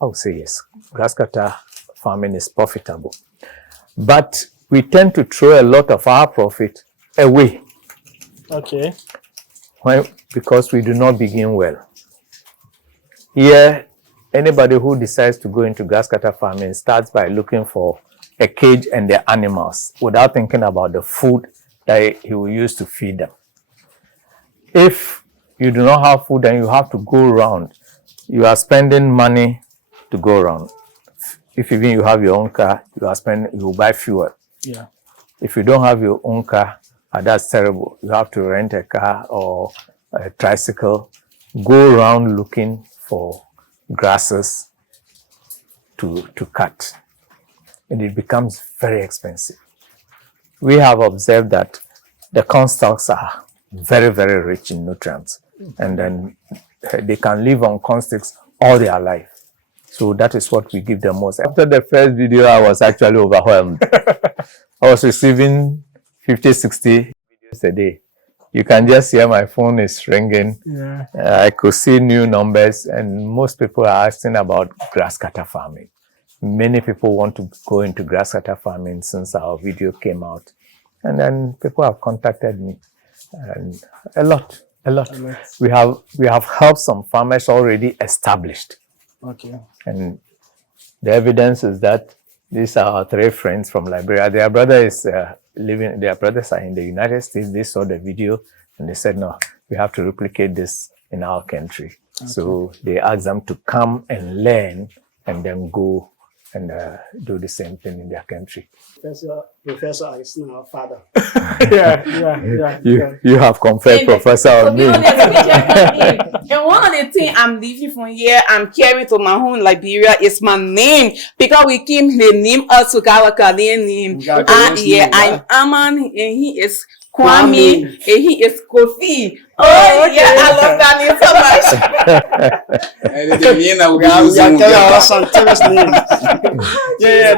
I would say yes. Grasscutter farming is profitable. But we tend to throw a lot of our profit away. Okay. Because we do not begin well. Here, anybody who decides to go into grasscutter farming starts by looking for a cage and the animals without thinking about the food that he will use to feed them. If you do not have food and you have to go around, you are spending money to go around. If even you have your own car, you buy fuel. Yeah. If you don't have your own car, that's terrible. You have to rent a car or a tricycle, go around looking for grasses to cut. And it becomes very expensive. We have observed that the corn stalks are very, very rich in nutrients. And then they can live on corn stalks all their life. So that is what we give them most. After the first video, I was actually overwhelmed. I was receiving 50, 60 videos a day. You can just hear my phone is ringing. Yeah. I could see new numbers, and most people are asking about grasscutter farming. Many people want to go into grasscutter farming since our video came out. And then people have contacted me, and a lot. We have helped some farmers already established. Okay. And the evidence is that these are our 3 friends from Liberia. Their brothers are in the United States. They saw the video and they said, no, we have to replicate this in our country. Okay. So they asked them to come and learn and then go and do the same thing in their country. Professor is now our father. You have conferred professor on me. And one of the things I'm leaving from here, I'm carrying to my home Liberia is my name. Because we keep the name also our Ghanaian name. I'm Aman and he is Kwame and he is Kofi. Oh okay. Yeah, I love that name so much.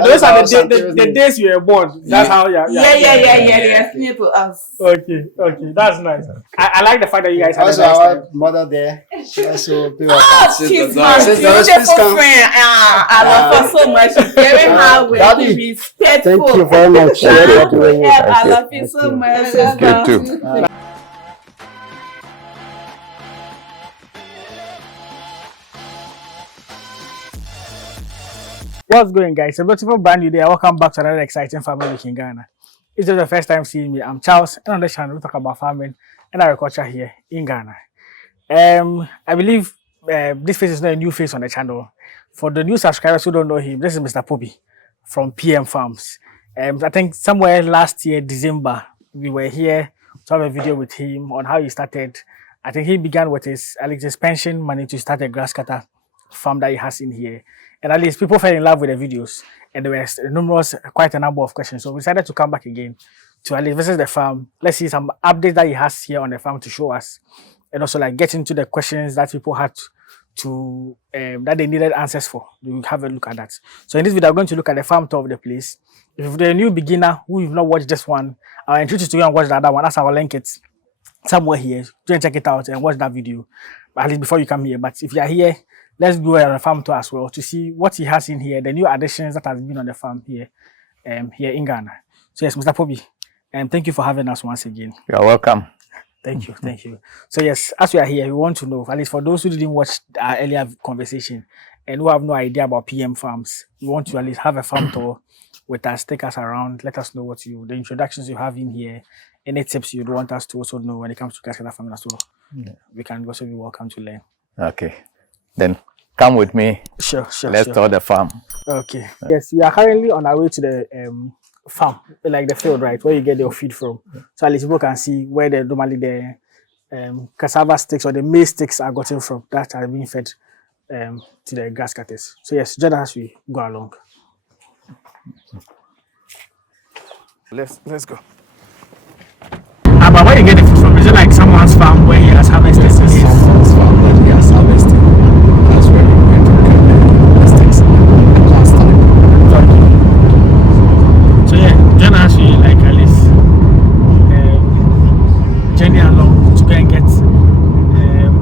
Those are the days you were born. That's how they're near to us. Okay, that's nice. I like the fact that you guys have also our mother there. Also, she's my beautiful friend. I love her so much. She's very hard working, respectful. Thank you very much. I love you so much. Thank you too. What's going, guys? A beautiful brand new day. Welcome back to another exciting farming week in Ghana. If this is the first time seeing me, I'm Charles, and on this channel we talk about farming and agriculture here in Ghana. I believe this face is not a new face on the channel. For the new subscribers who don't know him, this is Mr. Pobee from PM Farms. I think somewhere last year, December, we were here to have a video with him on how he started. I think he began with his pension money to start a grasscutter farm that he has in here. And at least people fell in love with the videos, and there were quite a number of questions. So we decided to come back again to at least visit the farm. Let's see some updates that he has here on the farm to show us, and also like get into the questions that people had to that they needed answers for. We'll have a look at that. So in this video, I'm going to look at the farm tour of the place. If you're a new beginner who you've not watched this one, I'll introduce you to and watch the other one. That's our link it somewhere here. Go and check it out and watch that video. At least before you come here. But if you are here, let's go on the farm tour as well to see what he has in here, the new additions that has been on the farm here, here in Ghana. So yes, Mr. Pobee, thank you for having us once again. You're welcome. Thank you. So yes, as we are here, we want to know, at least for those who didn't watch our earlier conversation and who have no idea about PM Farms, we want to at least have a farm tour with us, take us around, let us know what the introductions you have in here, any tips you'd want us to also know when it comes to grasscutter farming as well. Yeah. We can also be welcome to learn. Okay. Then come with me. Sure. Let's tour the farm. Okay. Yes, we are currently on our way to the farm, like the field, right, where you get your feed from. So at least people can see where normally the cassava sticks or the maize sticks are gotten from that are being fed to the grass cutters. So yes, join us as we go along. Let's go. But where you get the food from? Is it like someone's farm where he has harvested? Someone's farm that he has harvested. That's where we went to get the sticks last time. So yeah, join us like at least journey along to go and get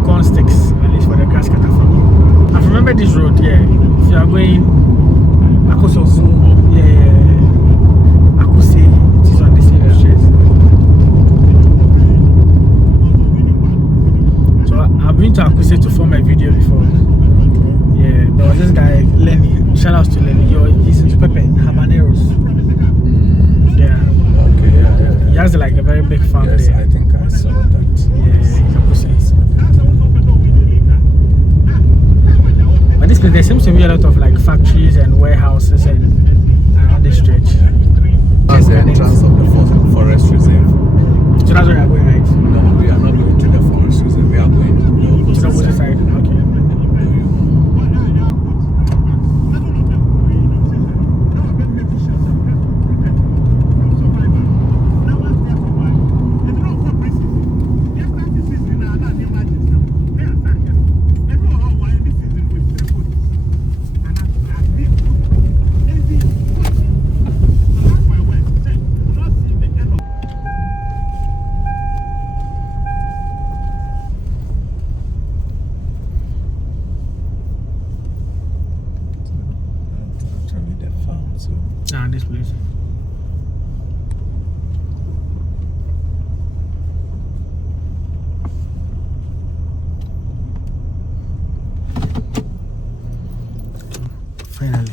corn sticks at least for the grasscutter farm. I remember this road here you are going Akoso Zoom, Akuse, it is on the same street. So I've been to Akuse to film a video before. Yeah, there was this guy, Lenny. Shout out to Lenny. He's into pepper, habaneros. Yeah. Okay, He has like a very big farm Yes, there. I think I saw that. Yeah, Akuse. But this place, there seems to be a lot of like factories and warehouses and around the stretch. That's the entrance of the forest reserve. So that's where we are going, right? No, we are not going to the forest reserve. We are going to the To the opposite opposite side. Okay. Actually, the farm, so. This place. Finally.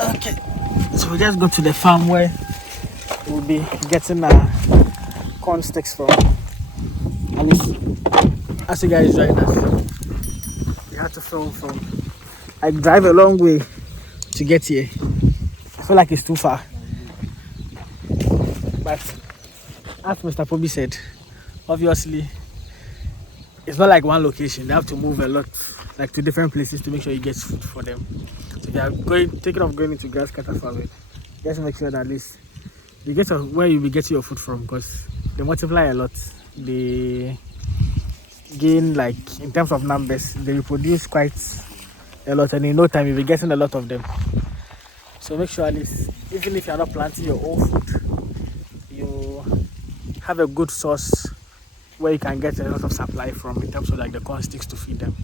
Okay. So we just go to the farm where we'll be getting corn sticks from. At least, as you guys join us, we had to film from. I drive a long way to get here. I feel like it's too far. But as Mr. Pobee said, obviously, it's not like one location. They have to move a lot, like to different places to make sure you get food for them. So if you are thinking of going into Grasscutter farming, just make sure that at least you get where you'll be getting your food from, because they multiply a lot. They gain, like, in terms of numbers, they reproduce quite a lot, and in no time you'll be getting a lot of them. So make sure at least, even if you're not planting your own food, you have a good source where you can get a lot of supply from, in terms of like the corn sticks to feed them.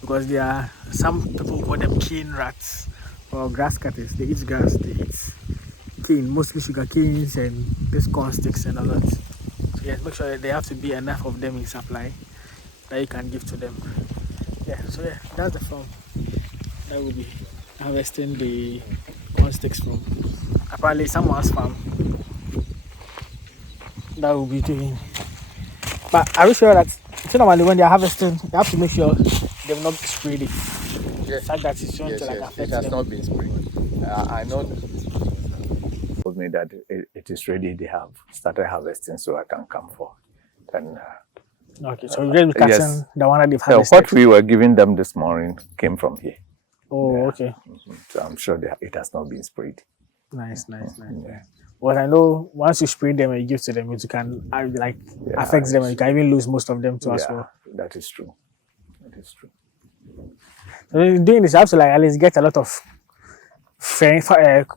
Because there are some people call them cane rats or grass cutters. They eat grass, they eat cane, mostly sugar canes and these corn sticks and a lot. So yes, make sure that there have to be enough of them in supply that you can give to them. Yeah, so yeah, that's the farm that will be harvesting the corn sticks from. Apparently someone's farm that will be doing. But are you sure that, so normally when they are harvesting, they have to make sure they've not sprayed it? Yes. Like that is going to like affect It has them. not been sprayed. I know told me that it is ready. They have started harvesting, so I can come for. And Okay, so you're going to be catching yes. the one that they've harvested. What we were giving them this morning came from here. Oh, okay. So I'm sure it has not been sprayed. Nice, nice, nice. Yeah. Well, I know once you spray them and you give to them, it can affect them, and you can even lose most of them too as well. That is true. That is true. So in doing this, you have to like at least get a lot of friends,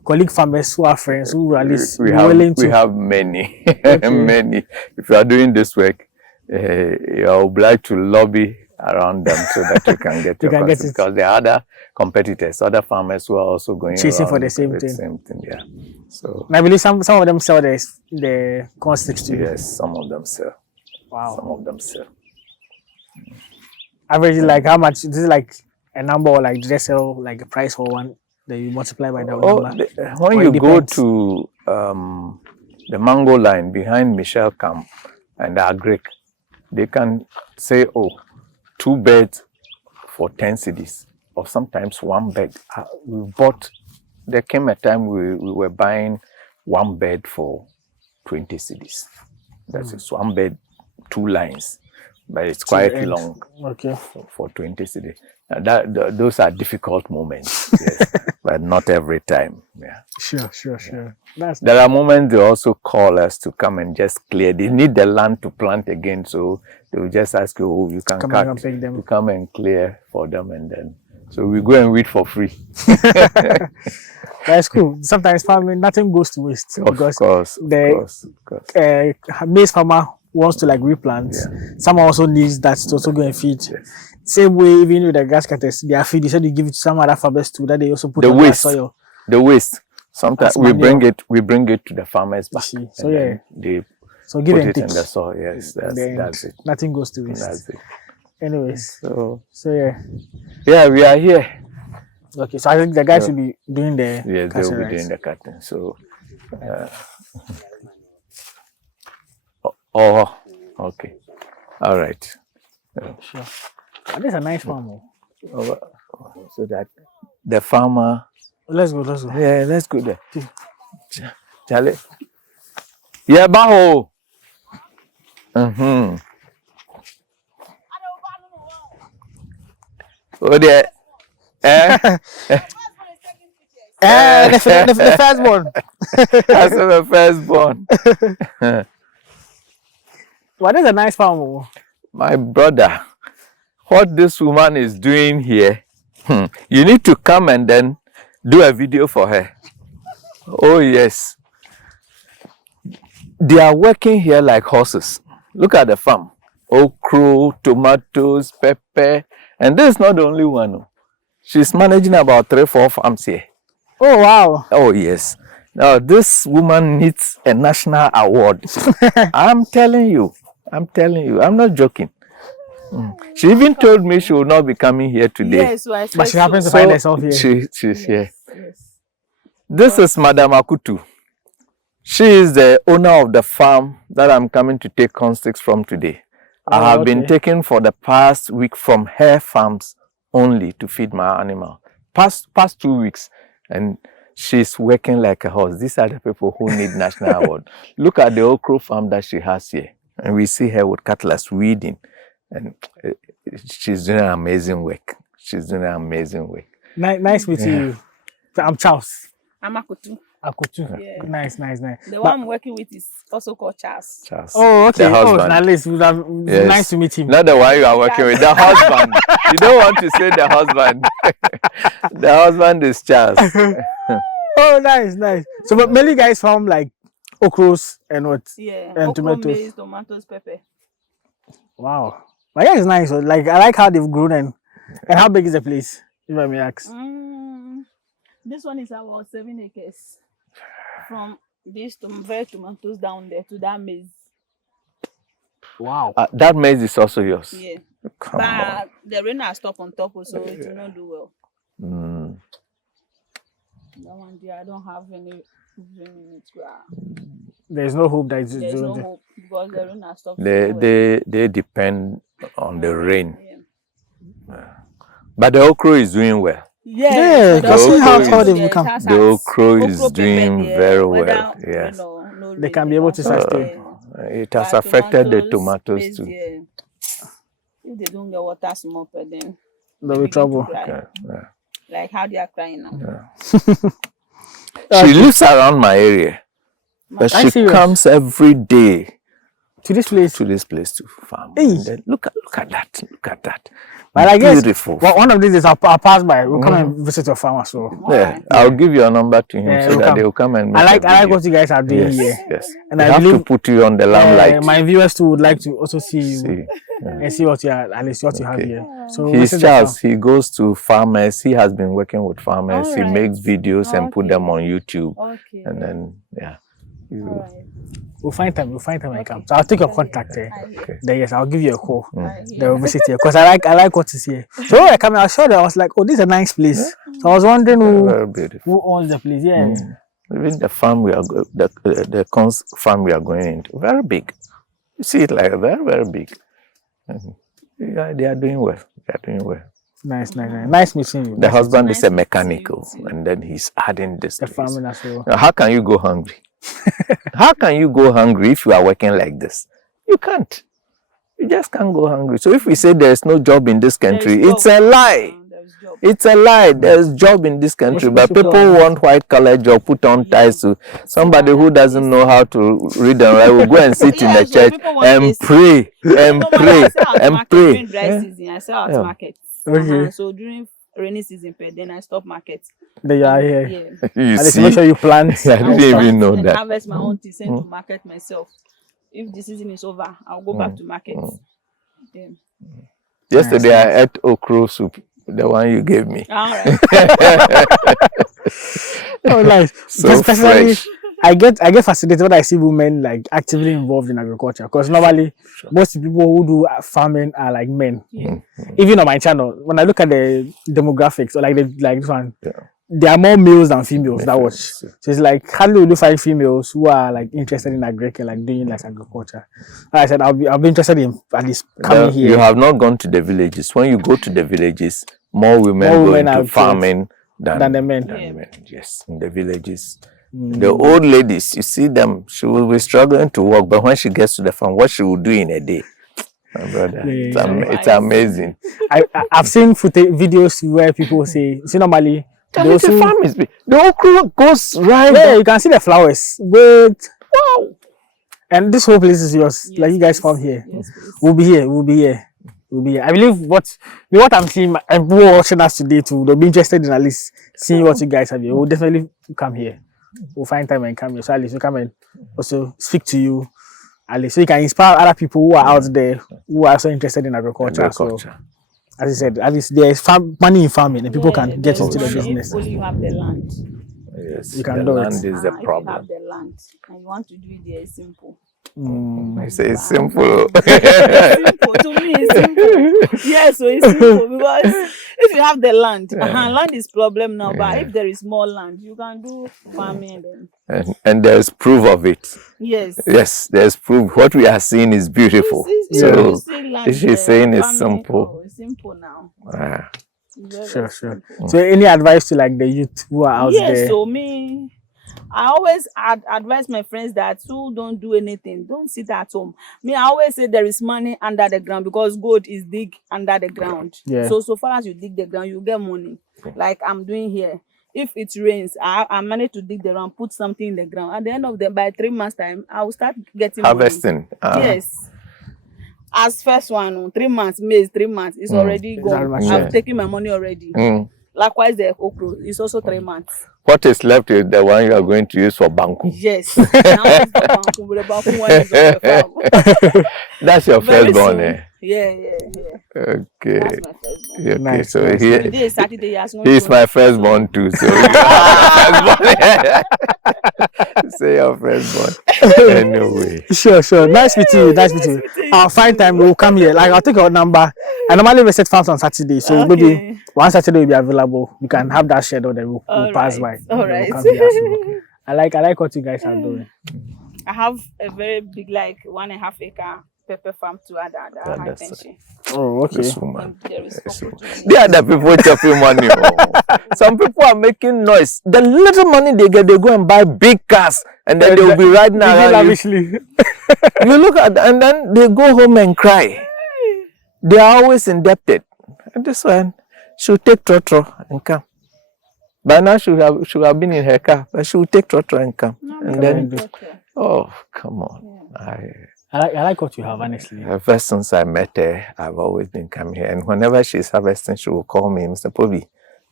colleague farmers who are friends who at least we willing to. We have many, Okay. many. If you are doing this work, you are obliged to lobby around them so that you can get You your can get prices, it. because there are other competitors, other farmers who are also going Chasing for around the same with thing. Same thing, yeah. So And I believe some of them sell the corn sticks to you. yes, some of them sell. Wow. Some of them sell. Average, like how much? This is like a number, or like do they sell like a price for one that you multiply by that number? When Or you it go depends? to the mango line behind Michel Camp and Agric, they can say, oh, 2 beds for 10 cedis, or sometimes 1 bed. There came a time we were buying 1 bed for 20 cedis. That is 1 bed, 2 lines, but it's quite end. long. Okay. For 20 cedis. Those are difficult moments, yes, but not every time. Yeah. Sure. That's There are moments they also call us to come and just clear. They need the land to plant again, so they will just ask you, oh, you can Come cut, and pick them. you come and clear for them, and then so we go and weed for free. That's cool. Sometimes farming, nothing goes to waste, Of because course, the of course. maize farmer wants to like replant, someone also needs that to also go and feed. Same way, even with the grass cutters, their feed, you said you give it to some other farmers too, that they also put The on their waste. soil. The waste. Sometimes As we bring manure. it to the farmers back. See, so and yeah. then they So give put and it in take. the soil. Yes, that's it. Nothing goes to waste. That's it. Anyways, So yeah. yeah, we are here. Okay, so I think the guys will be doing the Yes, they cashew will be rice. doing the cutting. So oh, okay. All right. Sure. And this is a nice farm. Oh. So that the farmer. Let's go. Yeah, let's go there. Charlie. Yeah, baho. Oh, there. The firstborn. That's the firstborn. Well, this is a nice farm. Oh. My brother, what this woman is doing here, you need to come and then do a video for her. Oh, yes. They are working here like horses. Look at the farm. Okra, tomatoes, pepper. And this is not the only one. Oh. She's managing about 3-4 farms here. Oh, wow. Oh, yes. Now, this woman needs a national award. I'm telling you. I'm not joking. She even told me she will not be coming here today. Yes, so I But she expect happens to so. find herself here. She's here. Yes. This is Madam Akutu. She is the owner of the farm that I'm coming to take corn sticks from today. I have been taking for the past week from her farms only to feed my animal. Past 2 weeks. And she's working like a horse. These are the people who need national award. Look at the okra farm that she has here. And we see her with cutlass weeding. And she's doing an amazing work. Nice meeting you. I'm Charles. I'm Akutu. Akutu. Yeah. Nice. The one I'm working with is also called Charles. Oh, okay. The husband. Nice. Yes. Nice to meet him. Not the one you are working with, the husband. You don't want to say the husband. The husband is Charles. Oh, nice. So, but mainly guys farm like okras and what? Yeah. And Okra, tomatoes. maize, tomatoes, pepper. Wow. But yeah, it's nice. So, like I like how they've grown and how big is the place? If I may ask. This one is about 7 acres. From these very tomatoes down there to that maize. Wow. That maize is also yours. Yeah. Come But on. the rain has stopped on top, so it will not do well. That one there, I don't have any rain in it. There's no hope that it's There's doing no that. hope because the rain has stopped. They depend on the rain. Yeah. But the okra is doing well. Yeah, because see how tall they've become. The okra is doing very well. Yes. They can be able to sustain. It has affected the tomatoes too. Yeah. If they don't get water small per then They'll be trouble. like how they are crying now. She lives around my area, but Are she you serious? comes every day To this place. to farm. Hey. And then look at that. But I guess Beautiful. one of these days I'll pass by. We'll come and visit your farm as well. Yeah, I'll give your number to him Yeah, so we'll that come. they will come and I make like a video. what you guys are doing here. Yes. And I I have to believe put you on the limelight. my viewers too would like to also see you See. and see what you are, at least what you have Okay. here. So He's visit the Charles. He goes to farmers. He has been working with farmers. He Alright. makes videos and put Okay. them on YouTube. Okay. And then, you- All right. We'll find time when I come. So I'll take your contact there. Okay. Then yes, I'll give you a call. I Then hear. we'll visit here because I like what is here. So when I came, I saw that I was like, oh, this is a nice place. So I was wondering Very beautiful. who owns the place. Yeah. Even the farm we are the corn farm we are going into, very big. You see it like very, very big. They are doing well. Nice meeting you. The husband nice is a meeting you mechanical, too. and then he's adding this. The to his- farming as well. Now, how can you go hungry? How can you go hungry if you are working like this? You can't. You just can't go hungry. So if we say there's no job in this country, There's it's job. a lie. There's job. It's a lie. There's job in this country, What's but the people problem? want white collar job, put on ties to somebody who doesn't know how to read and write will go and sit in the Yeah, so church people want and this. pray and No, but pray I sell at and market pray. during dry season. I sell at Yeah. market. Okay. So during rainy season, then I stop market. Then you are here. Yeah. You And see, make sure you plant. I didn't will even plant know and that. harvest my own things, send to market myself. if the season is over, I'll go back to market. Yeah. Yesterday I ate okra soup, the one you gave me. All right. Oh, nice. So Because personally, fresh. I get fascinated when I see women like actively involved in agriculture. Because normally, most people who do farming are like men. Yeah. Even on my channel, when I look at the demographics, or like this one, there are more males than females that watch. So it's like hardly will you find females who are like interested in agriculture, like doing like agriculture. Like I said, I'll be interested in at least coming here. You have not gone to the villages. When you go to the villages, more women go into farming than the men. Yes, in the villages. The old ladies, you see them, she will be struggling to work, but when she gets to the farm, what she will do in a day, my brother, it's amazing. I've seen videos where people say, see, normally, the farm is big. The okra goes right. Yeah, you can see the flowers. But wow! And this whole place is yours. Yes, like you guys farm here. Yes, we'll be here. I believe what I'm seeing, and people watching us today too, they'll be interested in at least seeing what you guys have here. We'll definitely come here. We'll find time and come here. So at least we come and also speak to you. At least so you can inspire other people who are out there who are also interested in agriculture. So, as I said, at least there is money in farming and people can get into the business. If only you have the land. Yes, you can the do land it. is the If problem. you have the land and you want to do it there, it's simple. I say it's simple. It's simple. To me, it's simple. Yes, so it's simple because if you have the land, land is problem now. But if there is more land, you can do farming. And there's proof of it. Yes. Yes, there's proof. What we are seeing is beautiful. So she's saying it's simple. It's simple now. Sure. So any advice to like the youth who are out there? Yes, so me, I always advise my friends that who don't do anything, don't sit at home. Me, I always say there is money under the ground because gold is dig under the ground. Yeah. So far as you dig the ground, you get money. Like I'm doing here. If it rains, I manage to dig the ground, put something in the ground. At the end of by 3 months time, I will start getting harvesting. Yes. As first one, 3 months, maize, 3 months, it's already gone. I've taken my money already. Likewise, the okra is also 3 months. What is left is the one you are going to use for banku. Yes. Now it's the banku, but the banku one is on the farm. That's your firstborn, eh? Yeah. Okay. That's my firstborn. Okay, Nice. so Today is Saturday, he has not he's grown. my firstborn too. So you are my firstborn. Say your firstborn. Anyway. Sure. Nice meeting you. I'll find time. We'll come here. Like I'll take your number. I normally visit farms on Saturday, so maybe one Saturday will be available. You can have that schedule, then we'll pass by. All right. We'll come here as well. I like what you guys are doing. I have a very big, like 1.5 acre pepper farm to add high tension. Oh, okay. This woman. There is opportunity. They are the people chopping money. Some people are making noise. The little money they get, they go and buy big cars, and then they will be riding around. You look at, and then they go home and cry. They are always indebted. And this one, she'll take trotro and come. By now she would have been in her car, but she will take trotro and come. And then, oh, come on. I like what you have, honestly. Ever since I met her, I've always been coming here. And whenever she's harvesting, she will call me, Mr. Pobee,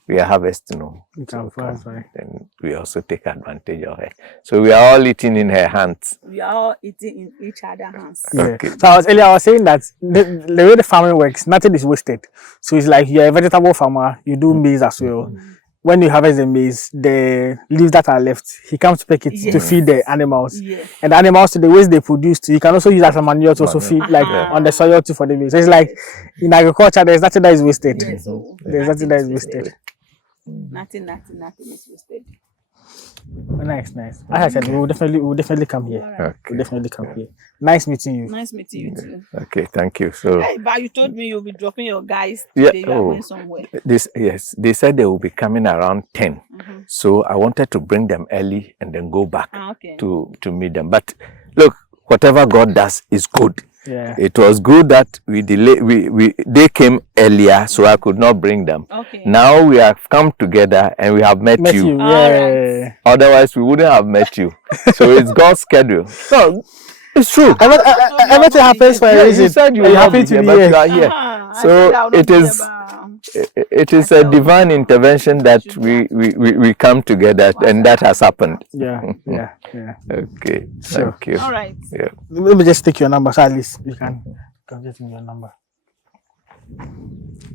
we are harvesting. Then we also take advantage of her. So we are all eating in her hands. We are all eating in each other's hands. Okay. So I was saying that the way the farming works, nothing is wasted. So it's like you're a vegetable farmer, you do maize as well. When you harvest the maize, the leaves that are left, he comes to pick it to feed the animals. Yes. And the animals, the waste they produce, you can also use as a manure to also feed, like on the soil too for the maize. So it's like in agriculture, there's nothing that is wasted. Yes, so there's nothing that is wasted. Nothing is wasted. Nice. As I said, we'll definitely come here. Okay. We'll definitely come here. Nice meeting you. Nice meeting you too. Okay, thank you. So, Hey, but you told me you'll be dropping your guys today. You are going somewhere. They said they will be coming around 10. So I wanted to bring them early and then go back to meet them. But look, whatever God does is good. Yeah. It was good that they came earlier, so I could not bring them. Okay. Now we have come together and we have met you. Yeah. Otherwise, we wouldn't have met you. So it's God's schedule. So it's true. Everything happens for a reason. You said you Are were happy happy to be but here? you are here. So it is it is a divine intervention that we come together, and that has happened. Yeah. Okay, Sure. thank you. All right. Yeah. Let me just take your number, so at least you can get me your number.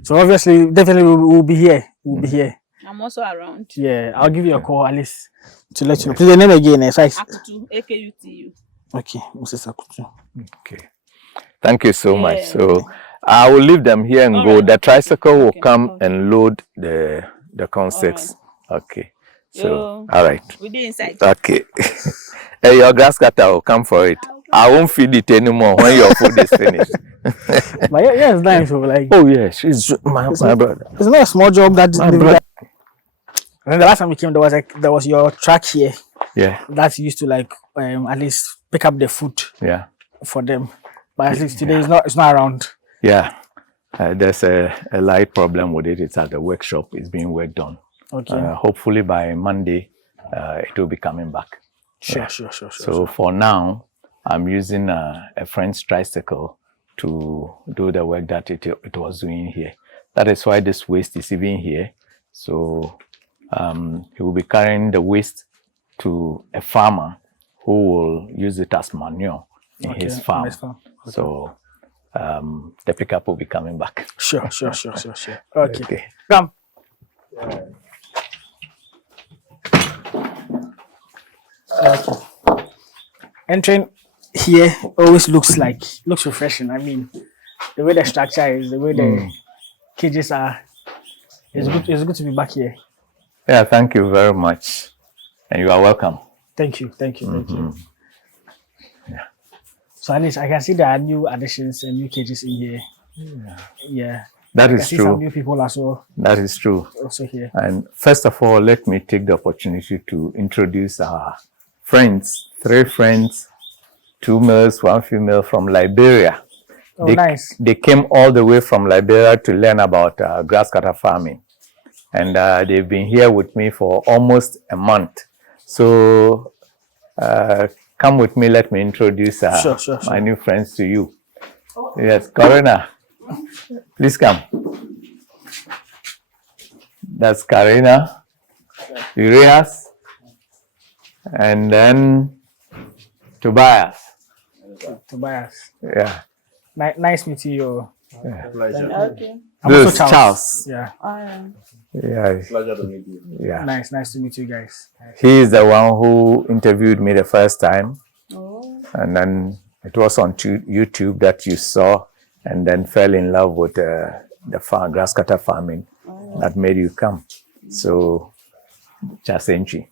So obviously, definitely we'll be here. We'll be here. I'm also around. Yeah, I'll give you a call at least to let you know. Please, your name again, so Akutu, AKUTU. Okay, Mrs. Akutu. Okay. Thank you so much. Yeah. So I will leave them here and All go. right. The tricycle will Okay. come Okay. and load the concepts. Okay. So Yo. all right. We did inside. Okay. Hey, your grass cutter will come for it. I won't feed it anymore when your food is finished. But yeah, it's nice. So like, Oh yeah, she's my brother. it's not a small job that. My brother. And the last time we came, there was your truck here Yeah, that used to like at least pick up the food yeah, for them. But at least today it's not around. yeah. There's a light problem with it. It's at the workshop. It's being worked on. Okay. Hopefully by Monday, it will be coming back. Sure. So for now, I'm using a friend's tricycle to do the work that it was doing here. That is why this waste is even here. So he will be carrying the waste to a farmer who will use it as manure in his farm. Nice farm. Okay. So the pickup will be coming back. Sure. Okay. Come. Okay. Entering here always looks refreshing. I mean, the way the structure is, the way the cages are, it's good to be back here. Yeah, thank you very much. And you are welcome. Thank you. Yeah. So at least I can see there are new additions and new cages in here. Yeah. That I is see some true. new people as well That is true. also here. And first of all, let me take the opportunity to introduce our friends, 3 friends, 2 males, 1 female from Liberia. Oh, nice. They came all the way from Liberia to learn about grasscutter farming. And they've been here with me for almost a month. So come with me, let me introduce Sure. my new friends to you. Yes, Karina, please come. That's Karina, Urias, and then Tobias. Yeah. Nice meeting you. Okay. I'm This also is Charles. Yeah. Yeah. Pleasure to meet you. Yeah. Nice to meet you guys. He is the one who interviewed me the first time. Oh. And then it was on YouTube that you saw, and then fell in love with the grasscutter farming that made you come. So, Chasenchi.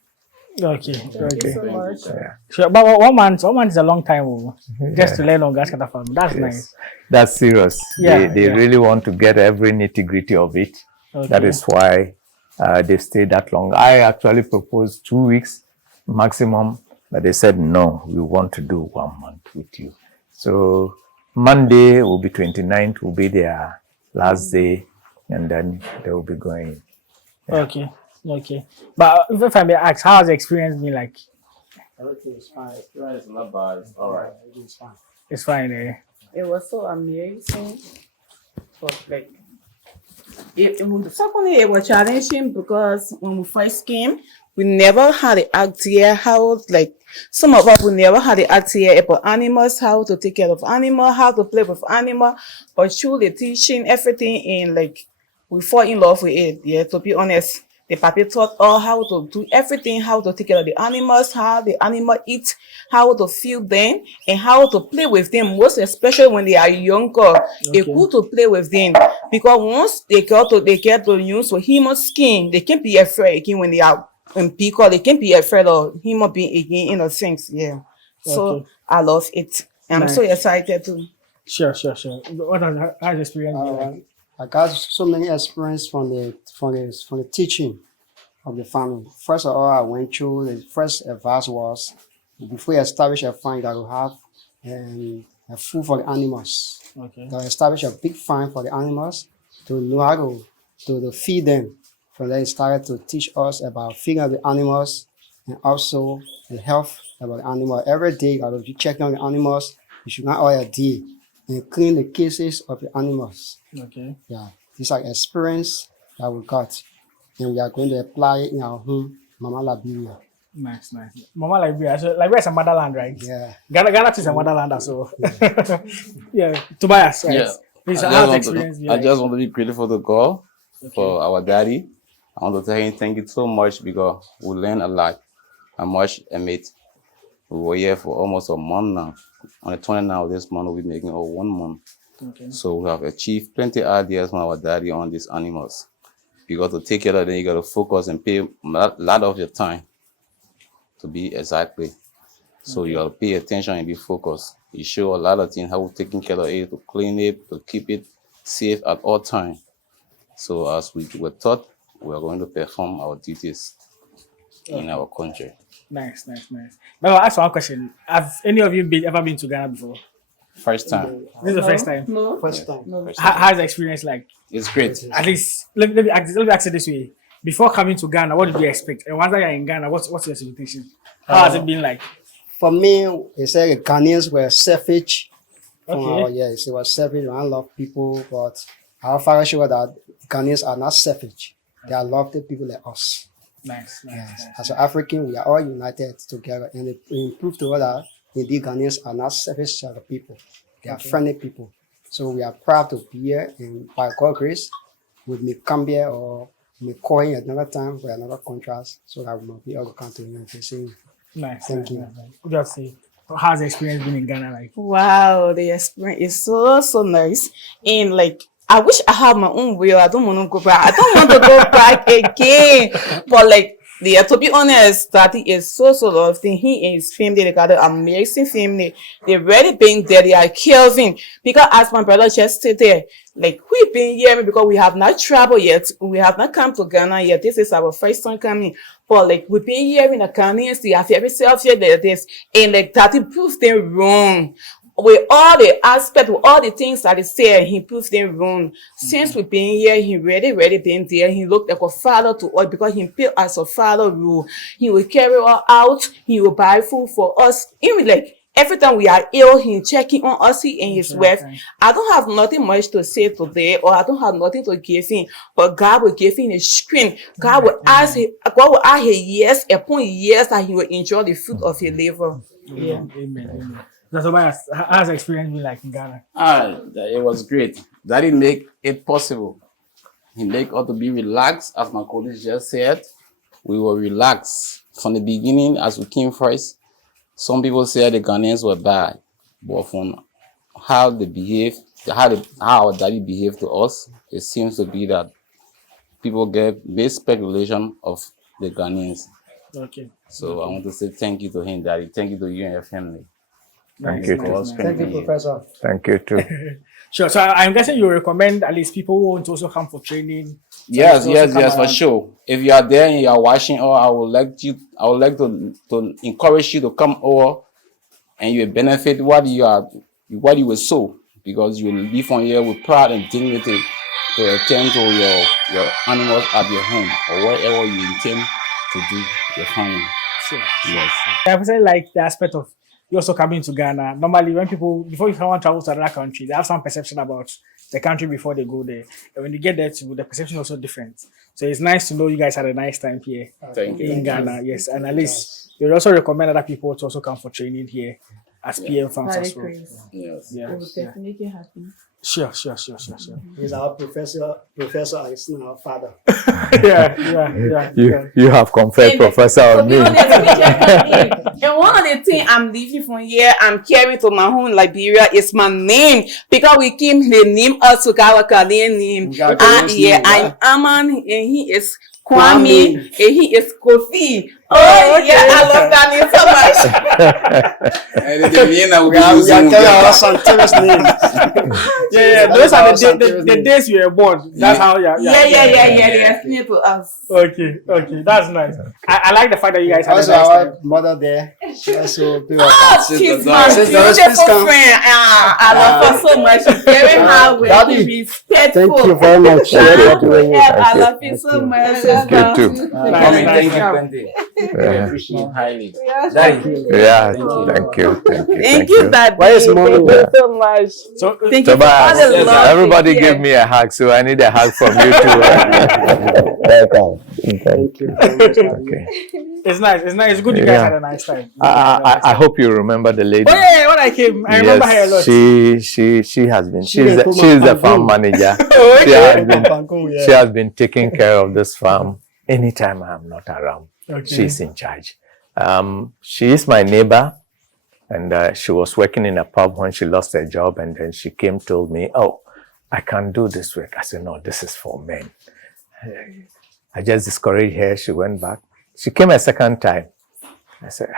Okay. Thank you so much. Yeah. Sure. But 1 month is a long time just to learn on grasscutter farming. That's nice. That's serious. Yeah, They really want to get every nitty-gritty of it. Okay. That is why they stayed that long. I actually proposed 2 weeks maximum, but they said, no, we want to do 1 month with you. So Monday will be 29th, will be their last day, and then they will be going. Okay. But if I may ask, how has the experience been like? Everything is fine. It's not bad. It's all right. Everything is fine. It's fine, eh? It was so amazing. But like, secondly, it was challenging because when we first came, we never had the idea how, like, some of us we never had the idea about animals, how to take care of animals, how to play with animals. But through the teaching, everything in, like, we fall in love with it. Yeah, to be honest. The papi taught us how to do everything, how to take care of the animals, how the animal eat, how to feed them, and how to play with them, most especially when they are younger. It's good to play with them because once they get to use for human skin, they can't be afraid again when they are in because they can't be afraid of human being again, in a sense. Yeah. So I love it. And I'm so excited too. Sure. What has experience been like? I got so many experience from the teaching of the farming. First of all, I went through the first advice was before you establish a farm, you got to have a food for the animals. Okay. You got to establish a big farm for the animals to know how to feed them. From there, he started to teach us about feeding the animals and also the health about the animal. Every day, you got to be checking on the animals. You should not all day and clean the cases of the animals. Okay. Yeah. These are experience that we got, and we are going to apply it in our home, Mama Liberia. Nice. Mama Liberia. So Liberia is a motherland, right? Yeah. Ghana is a motherland as well. Yeah. Tobias, right? Yeah. Please, I how's just, experience been I like? just want to be grateful to God for our daddy. I want to tell him thank you so much because we learned a lot. How much I made. We were here for almost a month now. On the 29th of this month, we'll be making 1 month. Okay. So we have achieved plenty of ideas from our daddy on these animals. Because to take care of them, you got to focus and pay a lot of your time to be exactly. So you got to pay attention and be focused. You show a lot of things, how we're taking care of it, to clean it, to keep it safe at all times. So as we were taught, we are going to perform our duties in our country. Nice. Now, I'll ask one question. Have any of you ever been to Ghana before? First time. This is the first time. No. First time. First time. How's the experience like? It's great. At least, let me ask it this way. Before coming to Ghana, what did you expect? And once you're in Ghana, what's your expectation? How has it been like? For me, they say Ghanaians were selfish. Okay. Yes, they were selfish. I love people, but our father showed that Ghanaians are not selfish. They are lovely people like us. Nice. Yes. As an African, we are all united together, and it proved to us that indeed Ghanaians are not selfish sort of people. They are friendly people. So we are proud to be here, and by God's grace, we may come here or may call in another time for another contrast, so that we will be able to come to you and say, Nice. Thank you. Good to see. How's the experience been in Ghana like? Wow, the experience is so nice. And like, I wish I had my own will. I don't want to go back. I don't want to go back again. But like, to be honest, Daddy is so lovely. He and his family, they got an amazing family. They've already been there. They are caring. Because as my brother just said there, like, we've been here because we have not traveled yet. We have not come to Ghana yet. This is our first time coming. But like, we've been here in the Ghanaians. They have every self here like this. And like, Daddy proves them wrong. With all the aspects, with all the things that he said, he proved them wrong. Since we've been here, he really been there. He looked like a father to us because he built as a father rule. He will carry us out. He will buy food for us. Even like, every time we are ill, he checking on us, he and his wife. I don't have nothing much to say today, or I don't have nothing to give him, but God will give him a screen. God will ask his years upon years that he will enjoy the fruit of his labor. Yeah. Amen. So Tobias, how's the experience been like in Ghana? It was great. Daddy make it possible. He make us to be relaxed, as my colleague just said. We were relaxed from the beginning as we came first. Some people say the Ghanaians were bad, but from how they behave, how our daddy behaved to us, it seems to be that people made speculation of the Ghanaians. Okay. So I want to say thank you to him, Daddy. Thank you to you and your family. Thank you. Thank you, Professor. Thank you too. Sure. So I'm guessing you recommend at least people who want to also come for training. Yes, for sure. If you are there and you are watching, I would like to encourage you to come over, and you will benefit what you will sow, because you will live on here with pride and dignity to attend to your animals at your home or wherever you intend to do your farming. Sure. Yes. I would say like the aspect of you also coming to Ghana. Normally, when people, before someone travels to another country, they have some perception about the country before they go there. And when you get there too, the perception is also different. So it's nice to know you guys had a nice time here in Ghana. Yes, and at least you would also recommend other people to also come for training here as PM farms as well. Yes. Yeah. We will definitely happy. Sure. He's our professor, and he's not our father. Yeah. You have conferred professor on me. And one of the things I'm leaving from here, I'm carrying to my home Liberia is my name, because we keep the name us to our Ghanaian name. I'm Aman, and he is Kwame, and he is Kofi. Oh, okay. Yeah, I love that name so much. We are telling our Santero's name. Yeah. Those are the days you were born. That's how. Yeah. They explain to us. Okay. That's nice. I like the fact that you guys have Also, a nice our time. mother there. Also, She's my beautiful friend. I love her so much. She's very hardworking, respectful. Thank you very much. I love you so much. Thank you too. Thank you. appreciate highly. Thank you. Yeah, Thank you. Thank you, Daddy. Why is mommy Thank you so much. So, Thank you for all Tobias, the love. everybody they give care. me a hug, so I need a hug from you too. Welcome. Thank you very much. Okay. it's nice. It's good you guys Yeah. had a nice time. I hope you remember the lady. Oh yeah, when I came, I remember her a lot. She has been. She's the farm manager. She has been taking care of this farm. Anytime I'm not around, she's in charge. She is my neighbor, and she was working in a pub when she lost her job, and then she came told me, "Oh, I can't do this work." I said, "No, this is for men." I just discouraged her. She went back. She came a second time. I said,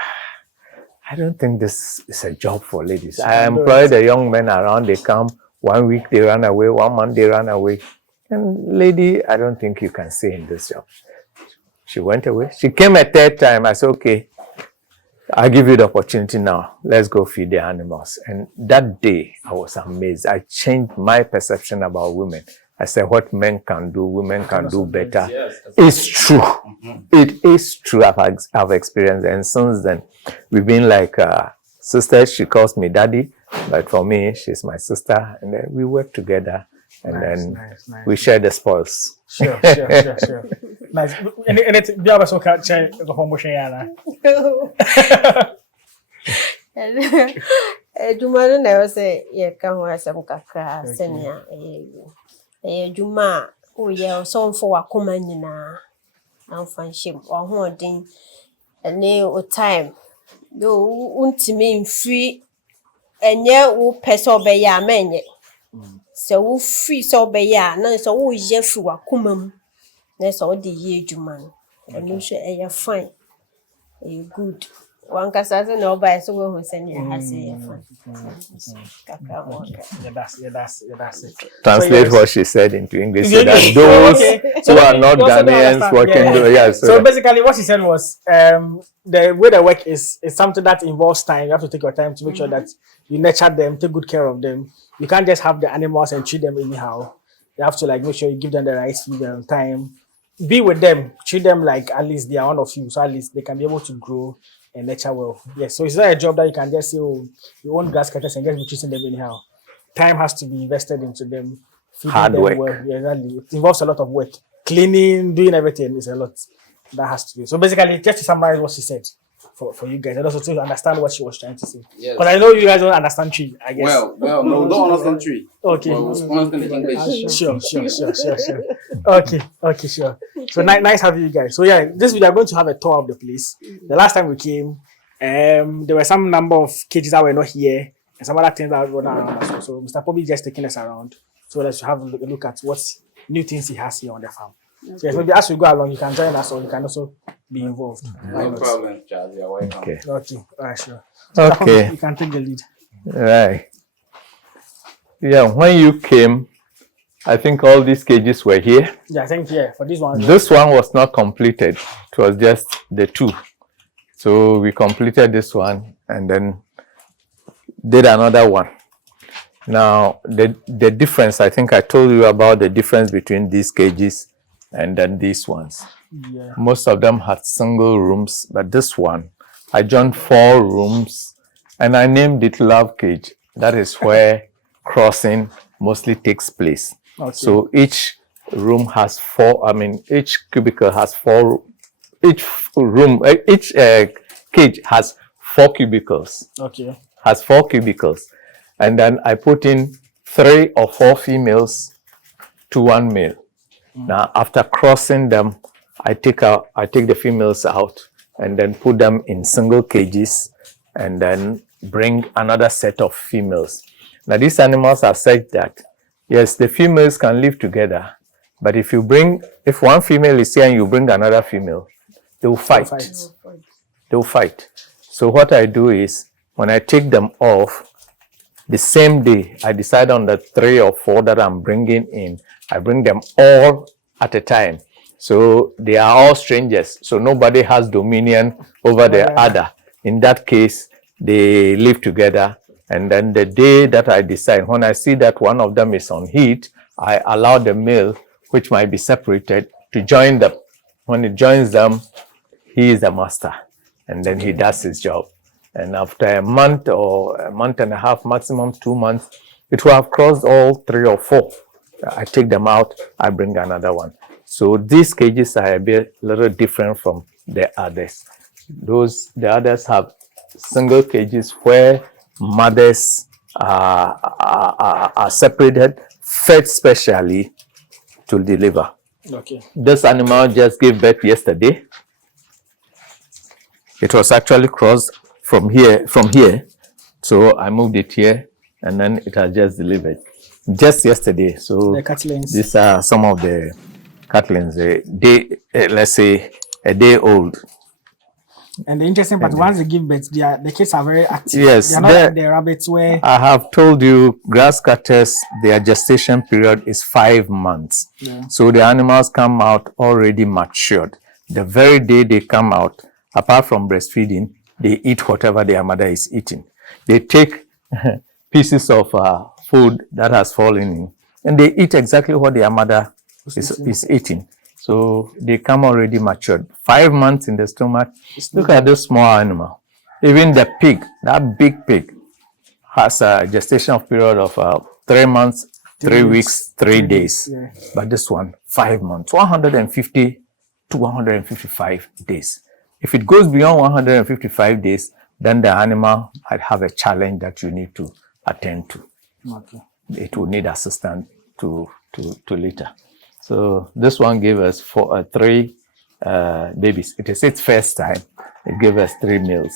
"I don't think this is a job for ladies. I employ the young men around. They come 1 week, they run away. 1 month, they run away. And lady, I don't think you can stay in this job." She went away. She came a third time. I said, "Okay, I'll give you the opportunity now. Let's go feed the animals." And that day, I was amazed. I changed my perception about women. I said, what men can do, women can do better. Yes, It's true. It is true. I've experienced it. And since then, we've been like sisters. She calls me daddy, but for me, she's my sister. And then we work together. And then we share the spoils. Sure. Nice. And it's the other so can't change the promotion, Yana. Juma no never say ye can wear some kakra senia Juma oh yeah so for a command na and fan shame or holding a new time do ultimate free and yeah who peso be ya menye so who free so be ya no so who ye free a kumam na so the ye Juma and you say a fine a good. One cassa no by so who send you has That's it. Translate what she said into English so that those who are not Ghanaians working. So basically what she said was the way the work is something that involves time. You have to take your time to make sure that you nurture them, take good care of them. You can't just have the animals and treat them anyhow. You have to like make sure you give them the right food and time. Be with them, treat them like at least they are one of you, so at least they can be able to grow and nurture well. Yes, so it's not a job that you can just say, oh, you own grasscutters and just be treating them anyhow. Time has to be invested into them. Hard them work. well. Yeah, exactly. It involves a lot of work. Cleaning, doing everything is a lot that has to do. So basically, just to summarize what she said for you guys, and also to understand what she was trying to say. Yes. Because I know you guys don't understand tree, I guess. Well, no, don't understand tree. Okay. Well, respond in English. Sure. Okay, sure. So nice having you guys. So yeah, this we are going to have a tour of the place. The last time we came, there were some number of cages that were not here and some other things that were not around as well. So Mr. Pobee just taking us around. So let's have a look at what new things he has here on the farm. So yes, maybe as we go along, you can join us or you can also be involved. No problem, Charles. You're welcome. Okay. Okay, all right, sure. So Okay. Pobee, you can take the lead. Right. Yeah, when you came, I think all these cages were here. Yeah, I think for this one. This one was not completed. It was just the two. So we completed this one and then did another one. Now, the difference, I think I told you about the difference between these cages and then these ones. Yeah. Most of them had single rooms, but this one, I joined 4 rooms and I named it Love Cage. That is where crossing mostly takes place. Okay. So each room has 4, each cubicle has 4, each cage has 4 cubicles. Okay. Has 4 cubicles. And then I put in 3 or 4 females to 1 male. Now, after crossing them, I take the females out and then put them in single cages and then bring another set of females. Now, these animals are such that, yes, the females can live together, but if one female is here and you bring another female, they will fight. They will fight. So what I do is, when I take them off, the same day, I decide on the 3 or 4 that I'm bringing in. I bring them all at a time. So they are all strangers. So nobody has dominion over the other. In that case, they live together. And then the day that I decide, when I see that one of them is on heat, I allow the male, which might be separated, to join them. When it joins them, he is the master, and then he does his job. And after a month or a month and a half, maximum 2 months, it will have crossed all 3 or 4. I take them out, I bring another one. So these cages are a little different from the others. The others have single cages where mothers are separated, fed specially to deliver. Okay. This animal just gave birth yesterday. It was actually crossed from here. So I moved it here, and then it has just delivered just yesterday. So The catlings. these are some of the catlings. Let's say a day old. And the interesting part, once they give birth, the kids are very active. Yes, they are not like the rabbits where. I have told you, grass cutters, their gestation period is 5 months. Yeah. So the animals come out already matured. The very day they come out, apart from breastfeeding, they eat whatever their mother is eating. They take pieces of food that has fallen in, and they eat exactly what their mother is eating. So they come already matured. 5 months in the stomach. Look at this small animal. Even the pig, that big pig, has a gestation period of 3 months, 3 weeks, 3 days. Yeah. But this one, 5 months, 150 to 155 days. If it goes beyond 155 days, then the animal might have a challenge that you need to attend to. Okay. It will need assistance to litter. So this one gave us 3 babies. It is its first time. It gave us 3 meals.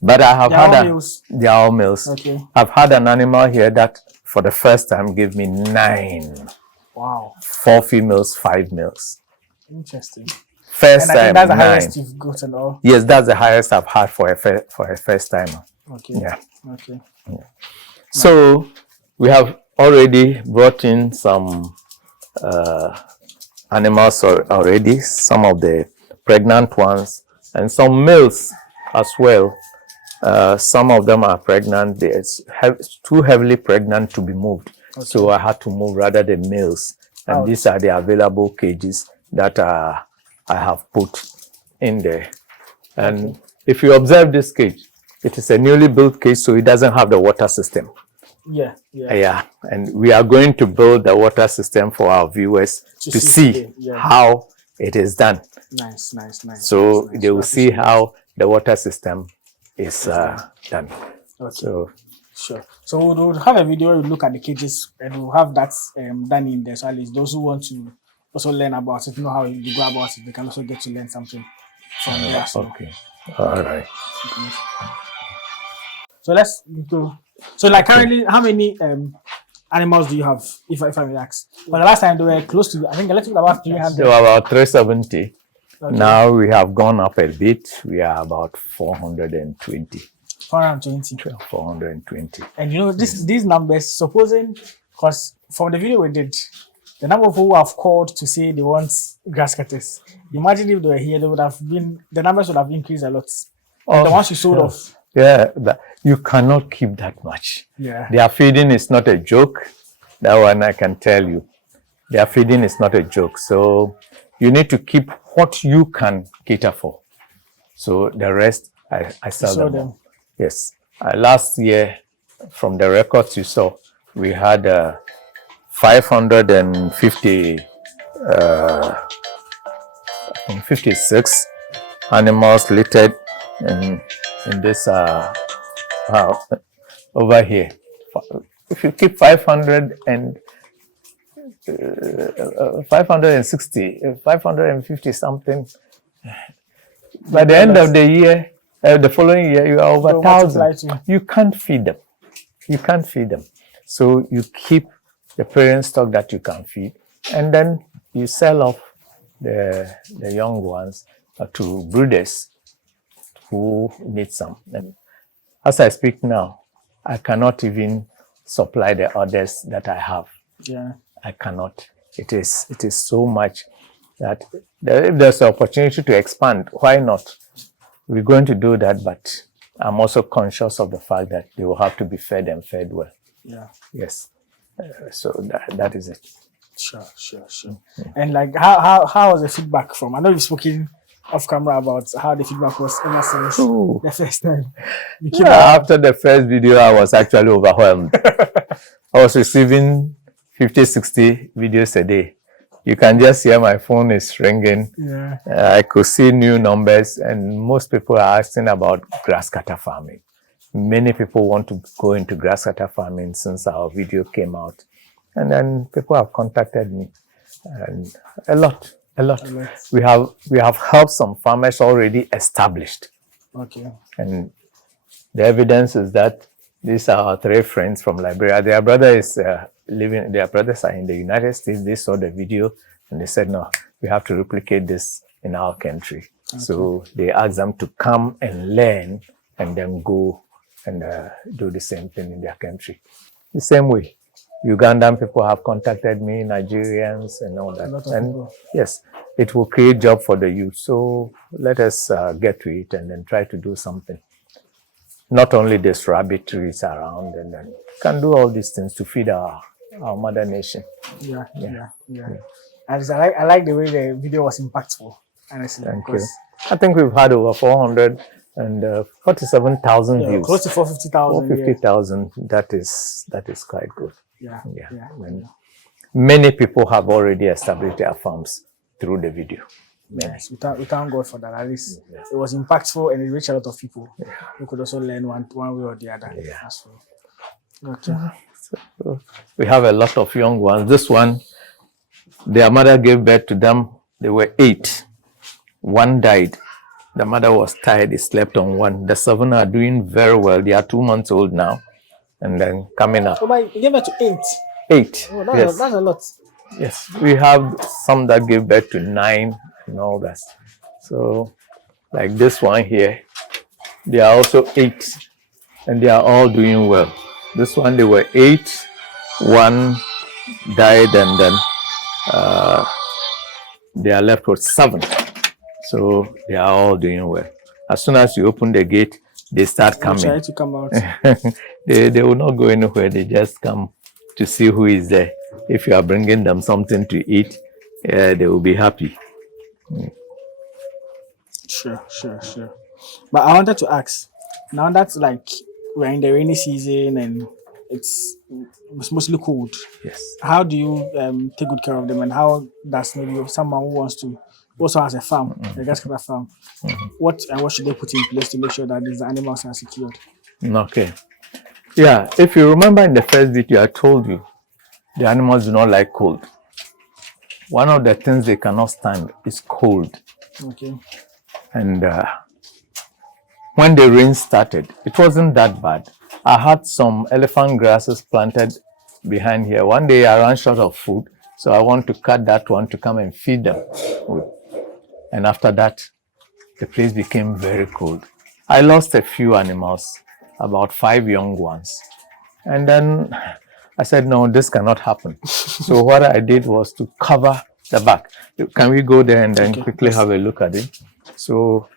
But I have they are all males. Okay. I've had an animal here that for the first time gave me 9. Wow. 4 females, 5 males. Interesting. First And I think time, that's the 9. highest you've got and all. Yes, that's the highest I've had for a first timer. Okay. Yeah. Okay. So we have already brought in some animals already, some of the pregnant ones, and some males as well. Some of them are pregnant. They're too heavily pregnant to be moved. Okay. So I had to move rather the males. And these are the available cages that I have put in there. And if you observe this cage, it is a newly built cage, so it doesn't have the water system. Yeah. And we are going to build the water system for our viewers to see how it is done. Nice. So they will see how the water system is done. Okay. So sure. So we'll have a video where we look at the cages, and we'll have that done in there. So at least those who want to also learn about it, know how you go about it, they can also get to learn something from there. So. Okay. All right. So let's go. So like currently, how many animals do you have, if I may ask? But the last time they were close to, I think a little bit about 300. They were about 370. Okay. Now we have gone up a bit. We are about 420. 420. 420. And you know, these numbers, supposing, because from the video we did, the number of people who have called to say they want grass cutters, imagine if they were here, the numbers would have increased a lot. The ones you sold off. Yeah, but you cannot keep that much. Yeah. Their feeding is not a joke. That one I can tell you. Their feeding is not a joke. So you need to keep what you can cater for. So the rest, I sell them. Yes. Last year, from the records you saw, we had 56 animals littered in this over here. If you keep 560, 550 something, by the end of the year, the following year, you are over 1,000. You can't feed them. So you keep the parent stock that you can feed, and then you sell off the young ones to breeders who need some. And as I speak now, I cannot even supply the others that I have. Yeah. I cannot. It is so much that if there's an opportunity to expand, why not? We're going to do that, but I'm also conscious of the fact that they will have to be fed and fed well. Yeah. Yes. So that is it. Sure. And like, how was the feedback from? I know you've spoken off camera about how the feedback was ever since Oh. the first time. You came Yeah, out. after the first video, I was actually overwhelmed. I was receiving 50, 60 videos a day. You can just hear my phone is ringing. Yeah. I could see new numbers, and most people are asking about grasscutter farming. Many people want to go into grasscutter farming since our video came out. And then people have contacted me, and a lot. We have helped some farmers already established. Okay. And the evidence is that these are our 3 friends from Liberia. Their brother is their brothers are in the United States. They saw the video and they said, no, we have to replicate this in our country. Okay. So they asked them to come and learn and then go and do the same thing in their country. The same way, Ugandan people have contacted me, Nigerians and all that. And yes, it will create job for the youth. So let us get to it and then try to do something. Not only this rabbit trees around, and then can do all these things to feed our mother nation. Yeah. And I like the way the video was impactful. Honestly, thank you. I think we've had over 447,000 views. Close to 450,000. 450,000. That is quite good. Yeah. Many people have already established their farms through the video. Yes, we thank God for that. At least it was impactful and it reached a lot of people. We could also learn one way or the other. Yeah. Okay. So we have a lot of young ones. This one, their mother gave birth to them. They were 8. 1 died. The mother was tired. He slept on 1. The 7 are doing very well. They are 2 months old now, and then coming up. So, you gave birth to 8. 8. Oh, yes. That's a lot. Yes, we have some that gave birth to 9 and all that. So, like this one here, they are also 8, and they are all doing well. This one, they were 8, 1 died, and then they are left with 7. So they are all doing well. As soon as you open the gate, they start coming. Try to come out. They will not go anywhere. They just come to see who is there. If you are bringing them something to eat, they will be happy. Sure. But I wanted to ask, now that like we're in the rainy season and it's mostly cold. Yes. How do you take good care of them, and how does maybe someone who wants to also has a farm, a Grasscutter farm, what should they put in place to make sure that these animals are secured? Okay. Yeah, if you remember in the first video, I told you the animals do not like cold. One of the things they cannot stand is cold. Okay. And when the rain started, it wasn't that bad. I had some elephant grasses planted behind here. One day I ran short of food, so I want to cut that one to come and feed them with. And after that, the place became very cold. I lost a few animals, about 5 young ones. And then I said, no, this cannot happen. So what I did was to cover the back. Can we go there and then quickly have a look at it? So,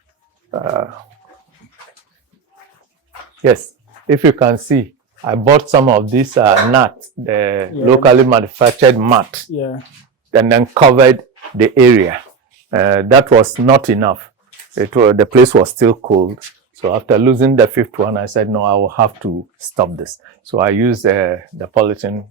yes, if you can see, I bought some of this mat, the locally manufactured mat, and then covered the area. That was not enough. The place was still cold. So after losing the 5th one, I said, no, I will have to stop this. So I used the polythene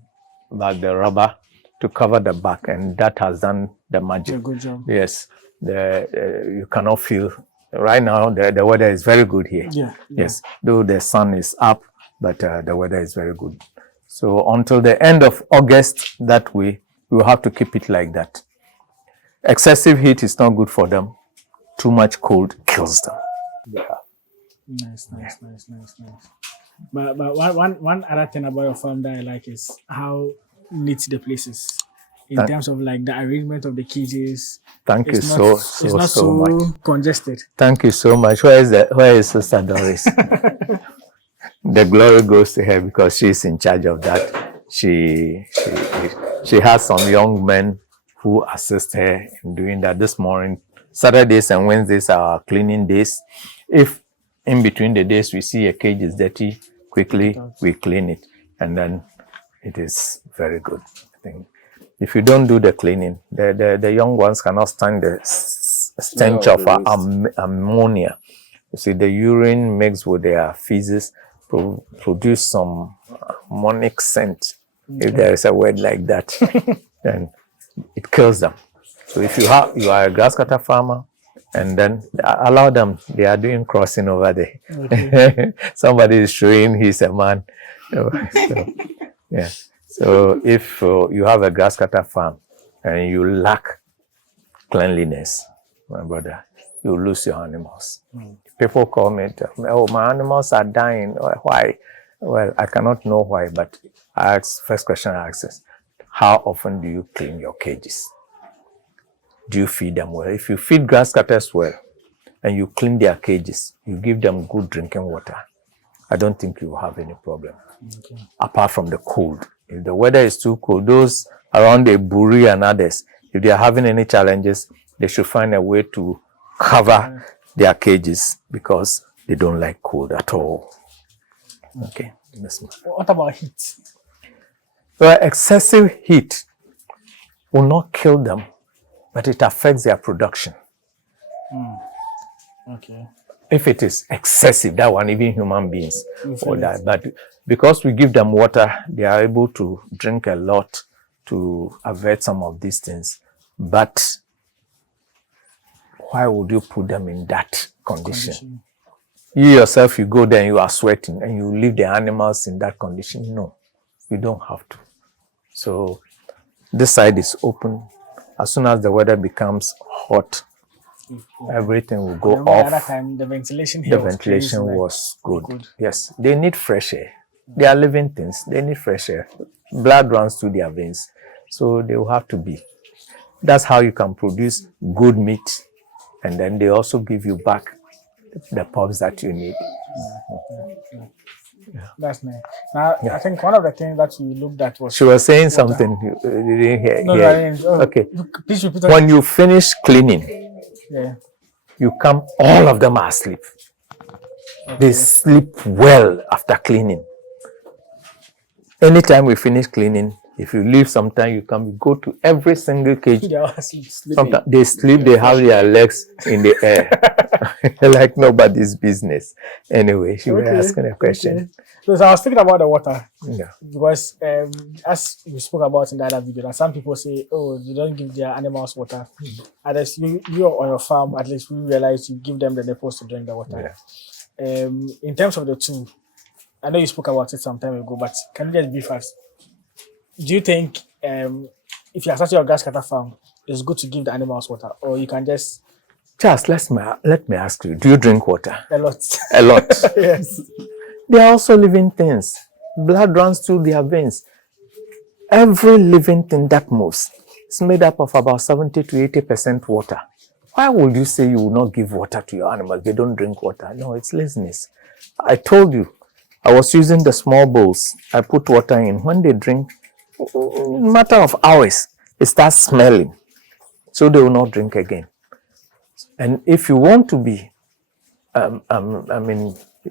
bag, the rubber, to cover the back, and that has done the magic. Good job. Yes, you cannot feel. Right now, the weather is very good here. Yes, though the sun is up, but the weather is very good. So until the end of August, that way, we will have to keep it like that. Excessive heat is not good for them. Too much cold kills them. Nice. But one other thing about your farm that I like is how neat the place is. In terms of like the arrangement of the cages. Thank you it's not so much. Congested. Thank you so much. Where is Sister Doris? The glory goes to her because she's in charge of that. She has some young men who assist her in doing that. This morning, Saturdays and Wednesdays are our cleaning days. If in between the days we see a cage is dirty, quickly we clean it, and then it is very good. I think if you don't do the cleaning, the young ones cannot stand stench Smell of of the ammonia. You see, the urine mixed with their feces produce some ammonic scent. If there is a word like that, then it kills them. So if you are a grasscutter farmer, and then allow them, they are doing crossing over there. Okay. Somebody is showing he's a man. So, yeah. So if you have a grasscutter farm and you lack cleanliness, my brother, you lose your animals. People call me, oh, my animals are dying. Why? Well, I cannot know why, but first question I ask is, how often do you clean your cages? Do you feed them well? If you feed grasscutters well and you clean their cages, you give them good drinking water, I don't think you will have any problem. Okay. Apart from the cold. If the weather is too cold, those around the Buri and others, if they are having any challenges, they should find a way to cover their cages because they don't like cold at all. Okay. What about heat? Well, excessive heat will not kill them, but it affects their production. Okay. If it is excessive, that one, even human beings or that. But because we give them water, they are able to drink a lot to avert some of these things. But why would you put them in that condition? You yourself, you go there and you are sweating and you leave the animals in that condition. No, you don't have to. So this side is open. As soon as the weather becomes hot, everything will go off. At that time, the ventilation here The ventilation was good. Yes, they need fresh air. They are living things. They need fresh air. Blood runs through their veins. So they will have to be. That's how you can produce good meat. And then they also give you back the pups that you need. That's nice. Now, I think one of the things that we looked at was... She was saying something. You didn't hear. No, I didn't. Oh, okay. Please repeat. When you finish cleaning, you come, all of them are asleep. Okay. They sleep well after cleaning. Anytime we finish cleaning, if you leave sometime, you go to every single cage. Sometimes they sleep, they have their legs in the air. Like nobody's business. Anyway, she was asking a question. Okay. So I was thinking about the water. Yeah. Because as we spoke about in the other video, that some people say, oh, you don't give their animals water. Others, you on your farm, at least we realize you give them the nipples to drink the water. Yeah. In terms of the two, I know you spoke about it some time ago, but can you just be fast? Do you think if you are starting your grasscutter farm, it's good to give the animals water, or you can just... Charles, let me ask you, do you drink water? A lot. A lot? Yes. They are also living things. Blood runs through their veins. Every living thing that moves is made up of about 70 to 80% water. Why would you say you will not give water to your animals? They don't drink water. No, it's laziness. I told you, I was using the small bowls. I put water in. When they drink, in a matter of hours, it starts smelling. So they will not drink again. And if you want to be,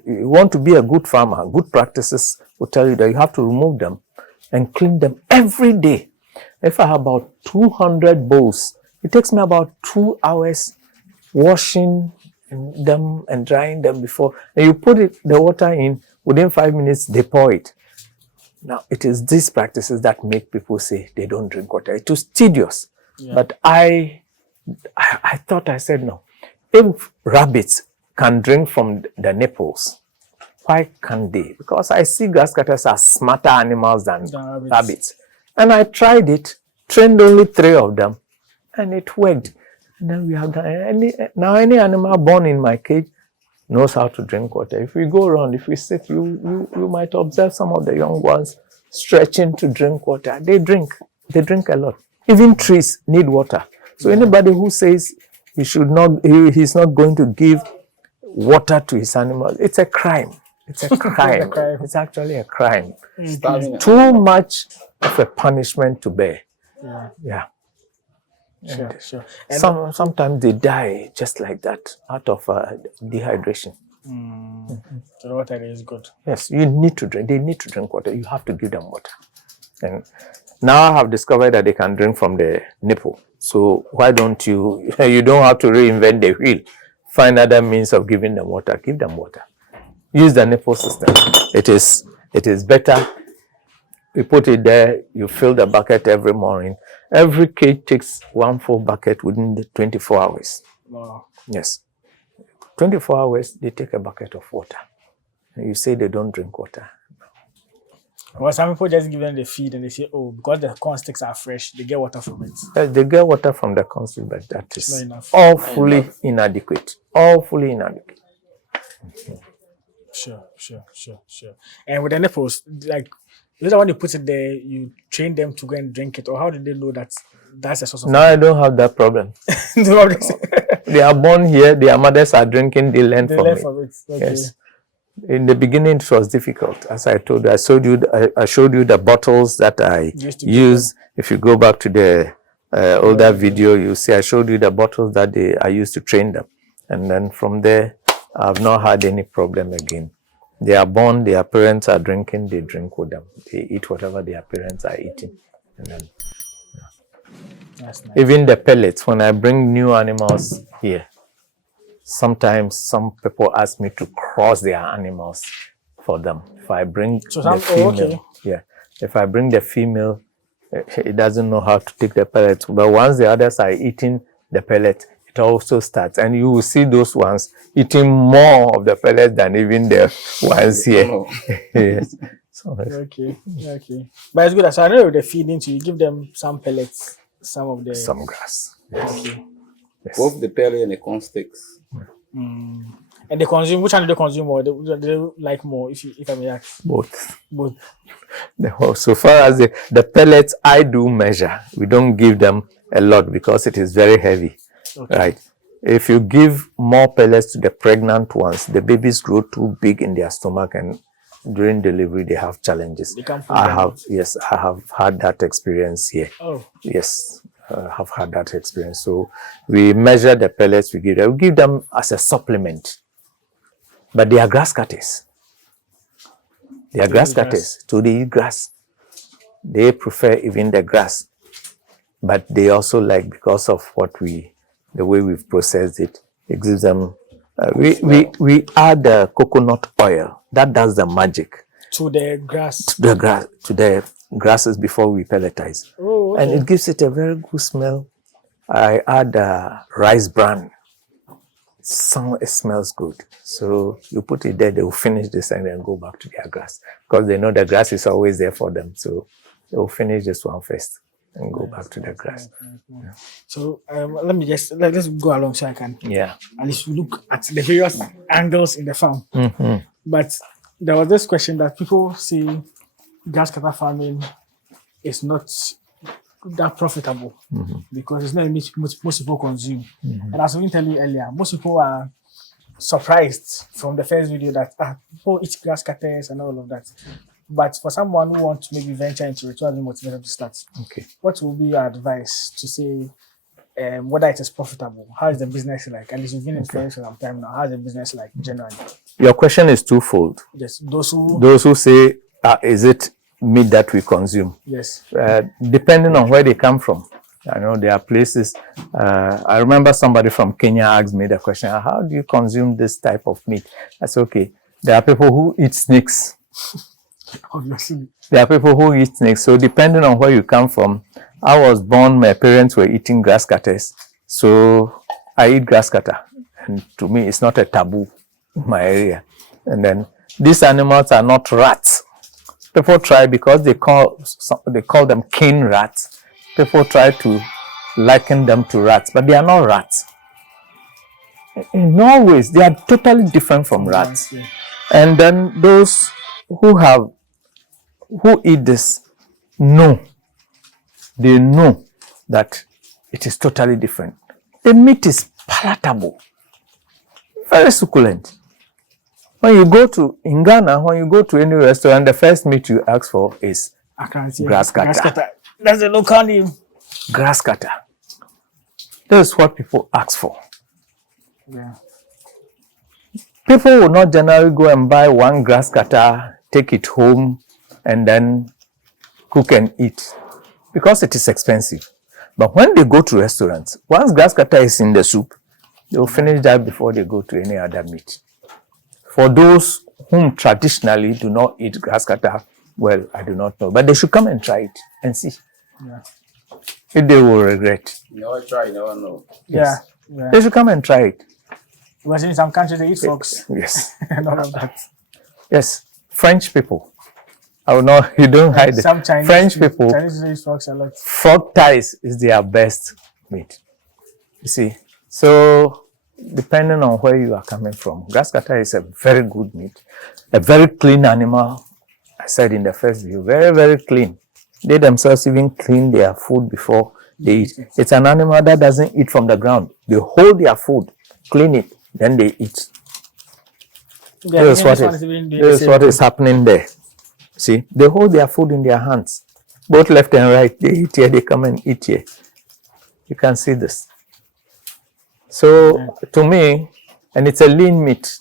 you want to be a good farmer, good practices will tell you that you have to remove them and clean them every day. If I have about 200 bowls, it takes me about 2 hours washing them and drying them before. And you put the water in, within 5 minutes, they pour it. Now, it is these practices that make people say they don't drink water. It was tedious. Yeah. But I thought, I said, no. If rabbits can drink from the nipples, why can't they? Because I see grasscutters as smarter animals than rabbits. And I tried it, trained only 3 of them, and it worked. And then we have done any animal born in my cage knows how to drink water. If we go around, if we sit, you might observe some of the young ones stretching to drink water. They drink a lot. Even trees need water. So anybody who says he's not going to give water to his animals, it's a crime. It's a crime. It's actually a crime. Too much of a punishment to bear. Yeah. Sure. Sometimes they die just like that out of dehydration. So the water is good. Yes, you need to drink. They need to drink water. You have to give them water. And now I have discovered that they can drink from the nipple. So why don't you, you don't have to reinvent the wheel. Find other means of giving them water. Give them water. Use the nipple system. It is better. You put it there, you fill the bucket every morning. Every cage takes 1 full bucket within the 24 hours. Wow. Yes. 24 hours, they take a bucket of water. You say they don't drink water. Well, some people just give them the feed and they say, oh, because the corn sticks are fresh, they get water from it. They get water from the constant, but that Not is enough. all fully inadequate. All fully inadequate. Sure. And with the nipples, like, is that when you put it there, you train them to go and drink it, or how did they know that that's a source of? No, I don't have that problem. No, They are born here, their mothers are drinking, they learn from it. Okay. Yes. In the beginning, it was difficult. As I told you, I showed you the bottles that I use. If you go back to the older video, you see I showed you the bottles that I used to train them. And then from there, I've not had any problem again. They are born, their parents are drinking, they drink with them. They eat whatever their parents are eating. And then, That's nice. even the pellets, when I bring new animals here, sometimes some people ask me to cross their animals for them. If I bring the female, if I bring the female, it doesn't know how to take the pellets. But once the others are eating the pellet, it also starts, and you will see those ones eating more of the pellets than even the ones here. Yes. So, Okay. But it's good. So I know with the feeding, so you give them some pellets, some grass. Yes. Okay. Yes. Both the pellet and the corn sticks. And they consume. Which one do they consume more? They like more, if I may ask. Both. Both. So far as the pellets, I do measure. We don't give them a lot because it is very heavy. Okay. Right. If you give more pellets to the pregnant ones, the babies grow too big in their stomach, and during delivery they have challenges. They can't I have had that experience here. Oh. Yes, I have had that experience. So we measure the pellets we give them. We give them as a supplement. But they are grass cutters. They are grass cutters. So they eat grass. They prefer even the grass. But they also like, because of the way we've processed it, it gives them, we add the coconut oil. That does the magic. To the grass. To the grasses before we pelletize. Oh, okay. And it gives it a very good smell. I add rice bran. It smells good. So you put it there, they will finish this and then go back to their grass. Because they know the grass is always there for them. So they will finish this one first and go back to the grass. Yeah. So let's go along so I can at least look at the various angles in the farm. But there was this question that people say grasscutter farming is not that profitable because it's not meat most people consume. And as we tell you earlier, most people are surprised from the first video that people eat grass cutters and all of that. But for someone who wants to maybe venture into it, who has been motivated to start, what will be your advice to say whether it is profitable? How is the business like? And you've been in for some time now. How is the business like generally? Your question is twofold. Yes, those who say, is it meat that we consume? Yes. Depending on where they come from. I know there are places. I remember somebody from Kenya asked me the question, how do you consume this type of meat? I said, okay, there are people who eat snakes. Obviously. There are people who eat snakes. So depending on where you come from, I was born, my parents were eating grass cutters. So I eat grass cutter. And to me, it's not a taboo in my area. And then these animals are not rats. People try, because they call them cane rats. People try to liken them to rats, but they are not rats. In all ways, they are totally different from rats. And then those who eat this they know that it is totally different. The meat is palatable, very succulent. When you go to any restaurant, the first meat you ask for is grasscutter. That's the local name. Grasscutter. That's what people ask for. Yeah. People will not generally go and buy one grasscutter, take it home, and then cook and eat, because it is expensive. But when they go to restaurants, once grasscutter is in the soup, they will finish that before they go to any other meat. For those whom traditionally do not eat grasscutter, well, I do not know, but they should come and try it and see. Yeah. If they will regret. You never try, you never know. Yeah. Yeah. They should come and try it. Because in some countries they eat frogs Yes. and all of that. Yes. French people. I will not, you don't hide it. Some Chinese, French people, Chinese eat frogs a lot. frog thighs is their best meat. You see. So depending on where you are coming from, grasscutter is a very good meat, a very clean animal. I said in the first view, very, very clean. They themselves even clean their food before they eat. It's an animal that doesn't eat from the ground. They hold their food, clean it, then they eat. Yeah, This is what is happening there. See, they hold their food in their hands, both left and right. They eat here, they come and eat here. You can see this. So to me, and it's a lean meat.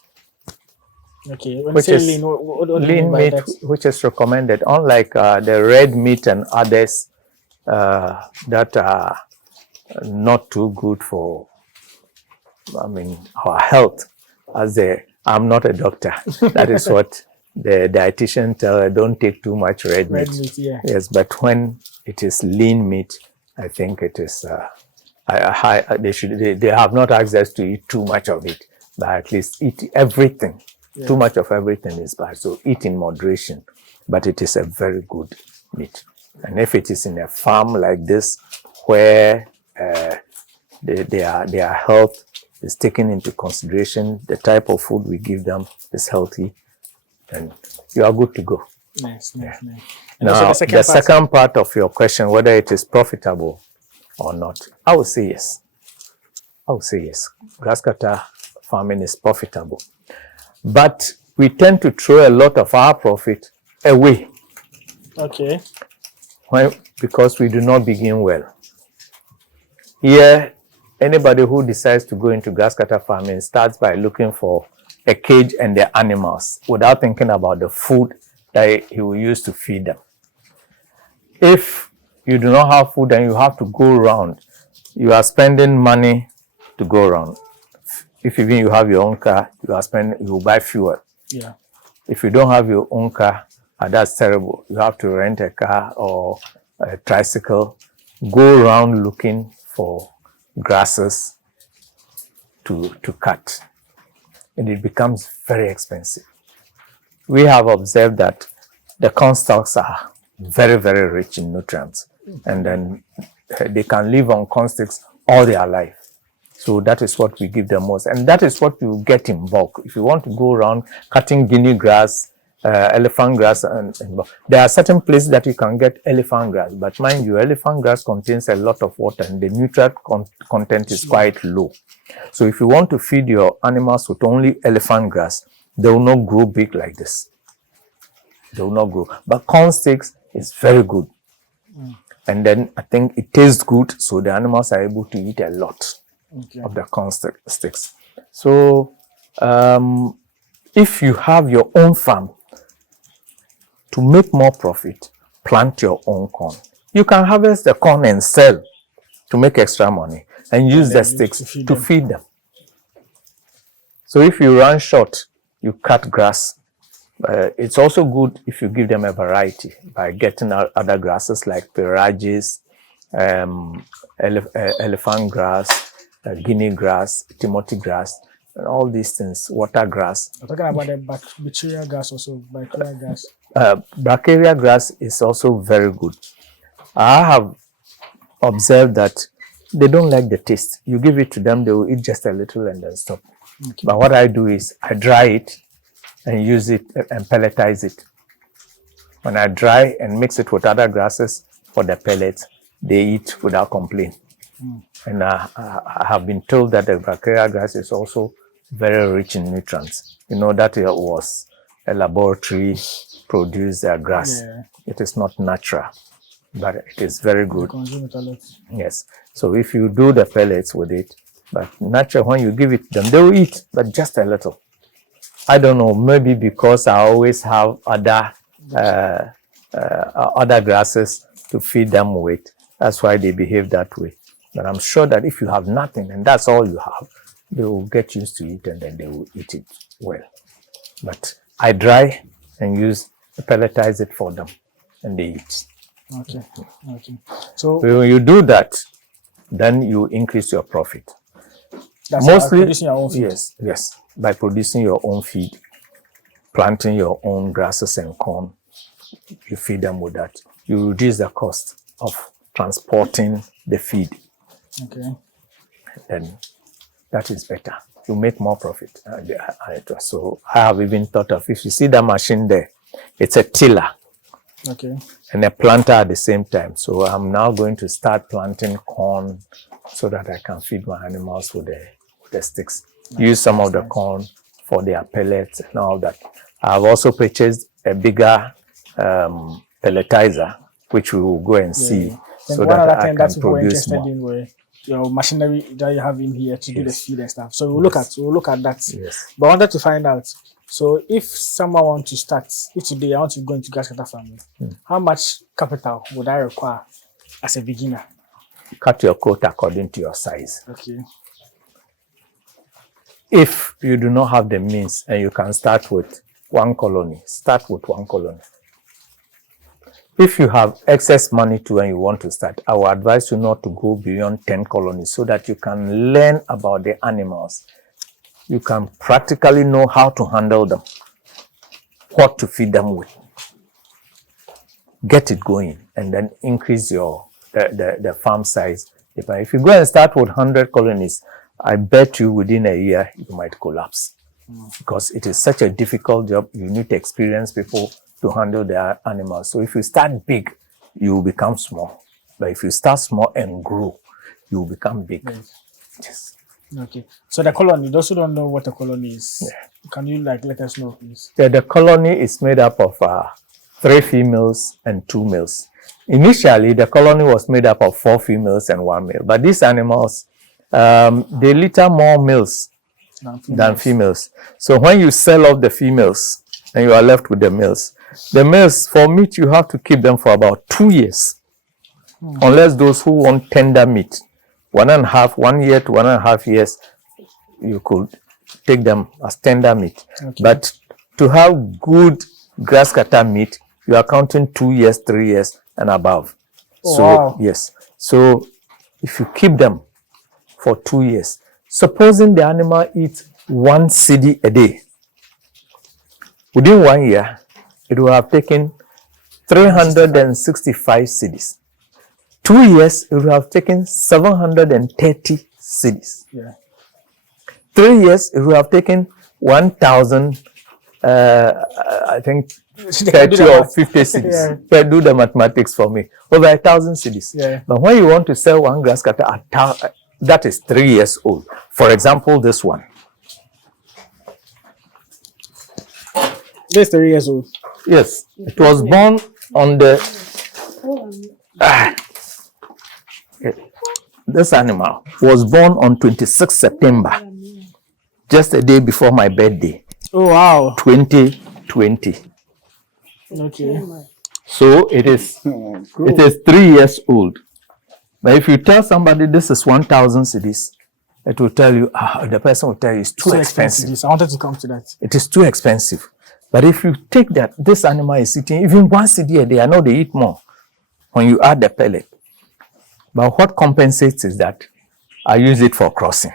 Okay, when Which you say is lean, what do you mean lean by meat, that? which is recommended, unlike the red meat and others that are not too good for, our health. I'm not a doctor. That is what the dietitian tells. Don't take too much red meat. Red meat, yeah. Yes, but when it is lean meat, I think it is. They have not access to eat too much of it, but at least eat everything. Yeah. Too much of everything is bad, so eat in moderation. But it is a very good meat. And if it is in a farm like this, where their health is taken into consideration, the type of food we give them is healthy, and you are good to go. Nice. And Now, also the second part of your question, whether it is profitable or not, I would say yes. Grasscutter farming is profitable. But we tend to throw a lot of our profit away. Okay. Because we do not begin well. Here, anybody who decides to go into grasscutter farming starts by looking for a cage and the animals without thinking about the food that he will use to feed them. If you do not have food and you have to go around, you are spending money to go around. If even you have your own car, you will buy fuel. Yeah. If you don't have your own car, that's terrible. You have to rent a car or a tricycle, go around looking for grasses to cut. And it becomes very expensive. We have observed that the corn stalks are very, very rich in nutrients. And then they can live on corn stalks all their life. So that is what we give them most. And that is what you get in bulk. If you want to go around cutting Guinea grass, elephant grass, and there are certain places that you can get elephant grass. But mind you, elephant grass contains a lot of water and the nutrient content is quite low. So if you want to feed your animals with only elephant grass, they will not grow big like this. They will not grow. But corn stalks is very good. And then I think it tastes good, so the animals are able to eat a lot of the corn stalks. So if you have your own farm, to make more profit, plant your own corn. You can harvest the corn and sell to make extra money and use the sticks to feed them. So if you run short, you cut grass. It's also good if you give them a variety by getting other grasses like perages, elephant grass, Guinea grass, Timothy grass, and all these things, water grass. I'm talking about the bacteria grass also, bacteria grass. Bracharia grass is also very good. I have observed that they don't like the taste. You give it to them, they will eat just a little and then stop. But what I do is I dry it and use it and pelletize it. When I dry and mix it with other grasses for the pellets, they eat without complaint. And I have been told that the bracharia grass is also very rich in nutrients. You know, that it was a laboratory produced grass. Yeah. It is not natural, but it is very good. Consume it a lot. Yes. So if you do the pellets with it, but natural, when you give it to them, they will eat, but just a little. I don't know, maybe because I always have other grasses to feed them with. That's why they behave that way. But I'm sure that if you have nothing and that's all you have, they will get used to it and then they will eat it well. But I dry and pelletize it for them and they eat. Okay. So When you do that, then you increase your profit. that's Mostly, producing your own food. yes, by producing your own feed, planting your own grasses and corn, you feed them with that. You reduce the cost of transporting the feed, Okay. and that is better. You make more profit. So I have even thought of, if you see that machine there, it's a tiller Okay. and a planter at the same time. So I'm now going to start planting corn so that I can feed my animals with the sticks. Use some of the corn for their pellets and all that. I've also purchased a bigger pelletizer, which we will go and see, Then so one other that I thing can that people are produce interested more. in were your machinery that you have in here to do the Yes. feed and stuff. So we'll look at that. Yes. But I wanted to find out. So if someone wants to start, if today I want to go into Grasscutter farming, how much capital would I require as a beginner? Cut your coat according to your size. Okay. If you do not have the means and you can start with one colony, start with one colony. If you have excess money too and you want to start, I will advise you not to go beyond 10 colonies so that you can learn about the animals. You can practically know how to handle them, what to feed them with. Get it going and then increase the farm size. If you go and start with 100 colonies, I bet you within a year you might collapse because it is such a difficult job. You need experienced people to handle their animals. So if you start big, you will become small. But if you start small and grow, you will become big. Yes. Okay. So the colony, those who don't know what a colony is, can you let us know, please? Yeah, the colony is made up of 3 females and 2 males. Initially, the colony was made up of 4 females and 1 male. But these animals, they litter more males than females. So when you sell off the females and you are left with the males, for meat, you have to keep them for about 2 years. Unless those who want tender meat, 1 year to 1.5 years, you could take them as tender meat. Okay. But to have good grasscutter meat, you are counting 2 years, 3 years and above. Oh, So, wow. yes. So if you keep them for 2 years, supposing the animal eats 1 cedi a day, within 1 year, it will have taken 365 cedis. 2 years, it will have taken 730 cedis. Yeah. 3 years, it will have taken 1,000, I think, 30 or 50 cedis. Yeah. Do the mathematics for me. Over 1,000 cedis. Yeah. But when you want to sell one grass cutter, that is 3 years old. For example, this one. This 3 years old. Yes, it was born on the. This animal was born on 26 September, just a day before my birthday, Oh wow. 2020. Okay. So it is 3 years old. But if you tell somebody this is 1,000 cedis, it will tell you, the person will tell you it's too So expensive. expensive. I wanted to come to that. It is too expensive. But if you take that, this animal is eating even 1 cedi a day. I know they eat more when you add the pellet. But what compensates is that I use it for crossing.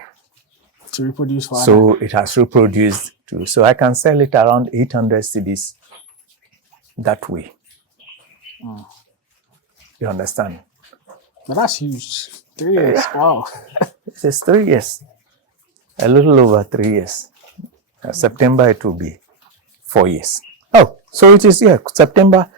To reproduce for So it has reproduced too. So I can sell it around 800 cedis that way. You understand? But that's huge. 3 years. Wow. It is 3 years. A little over 3 years. September it will be 4 years. Oh, so it is September,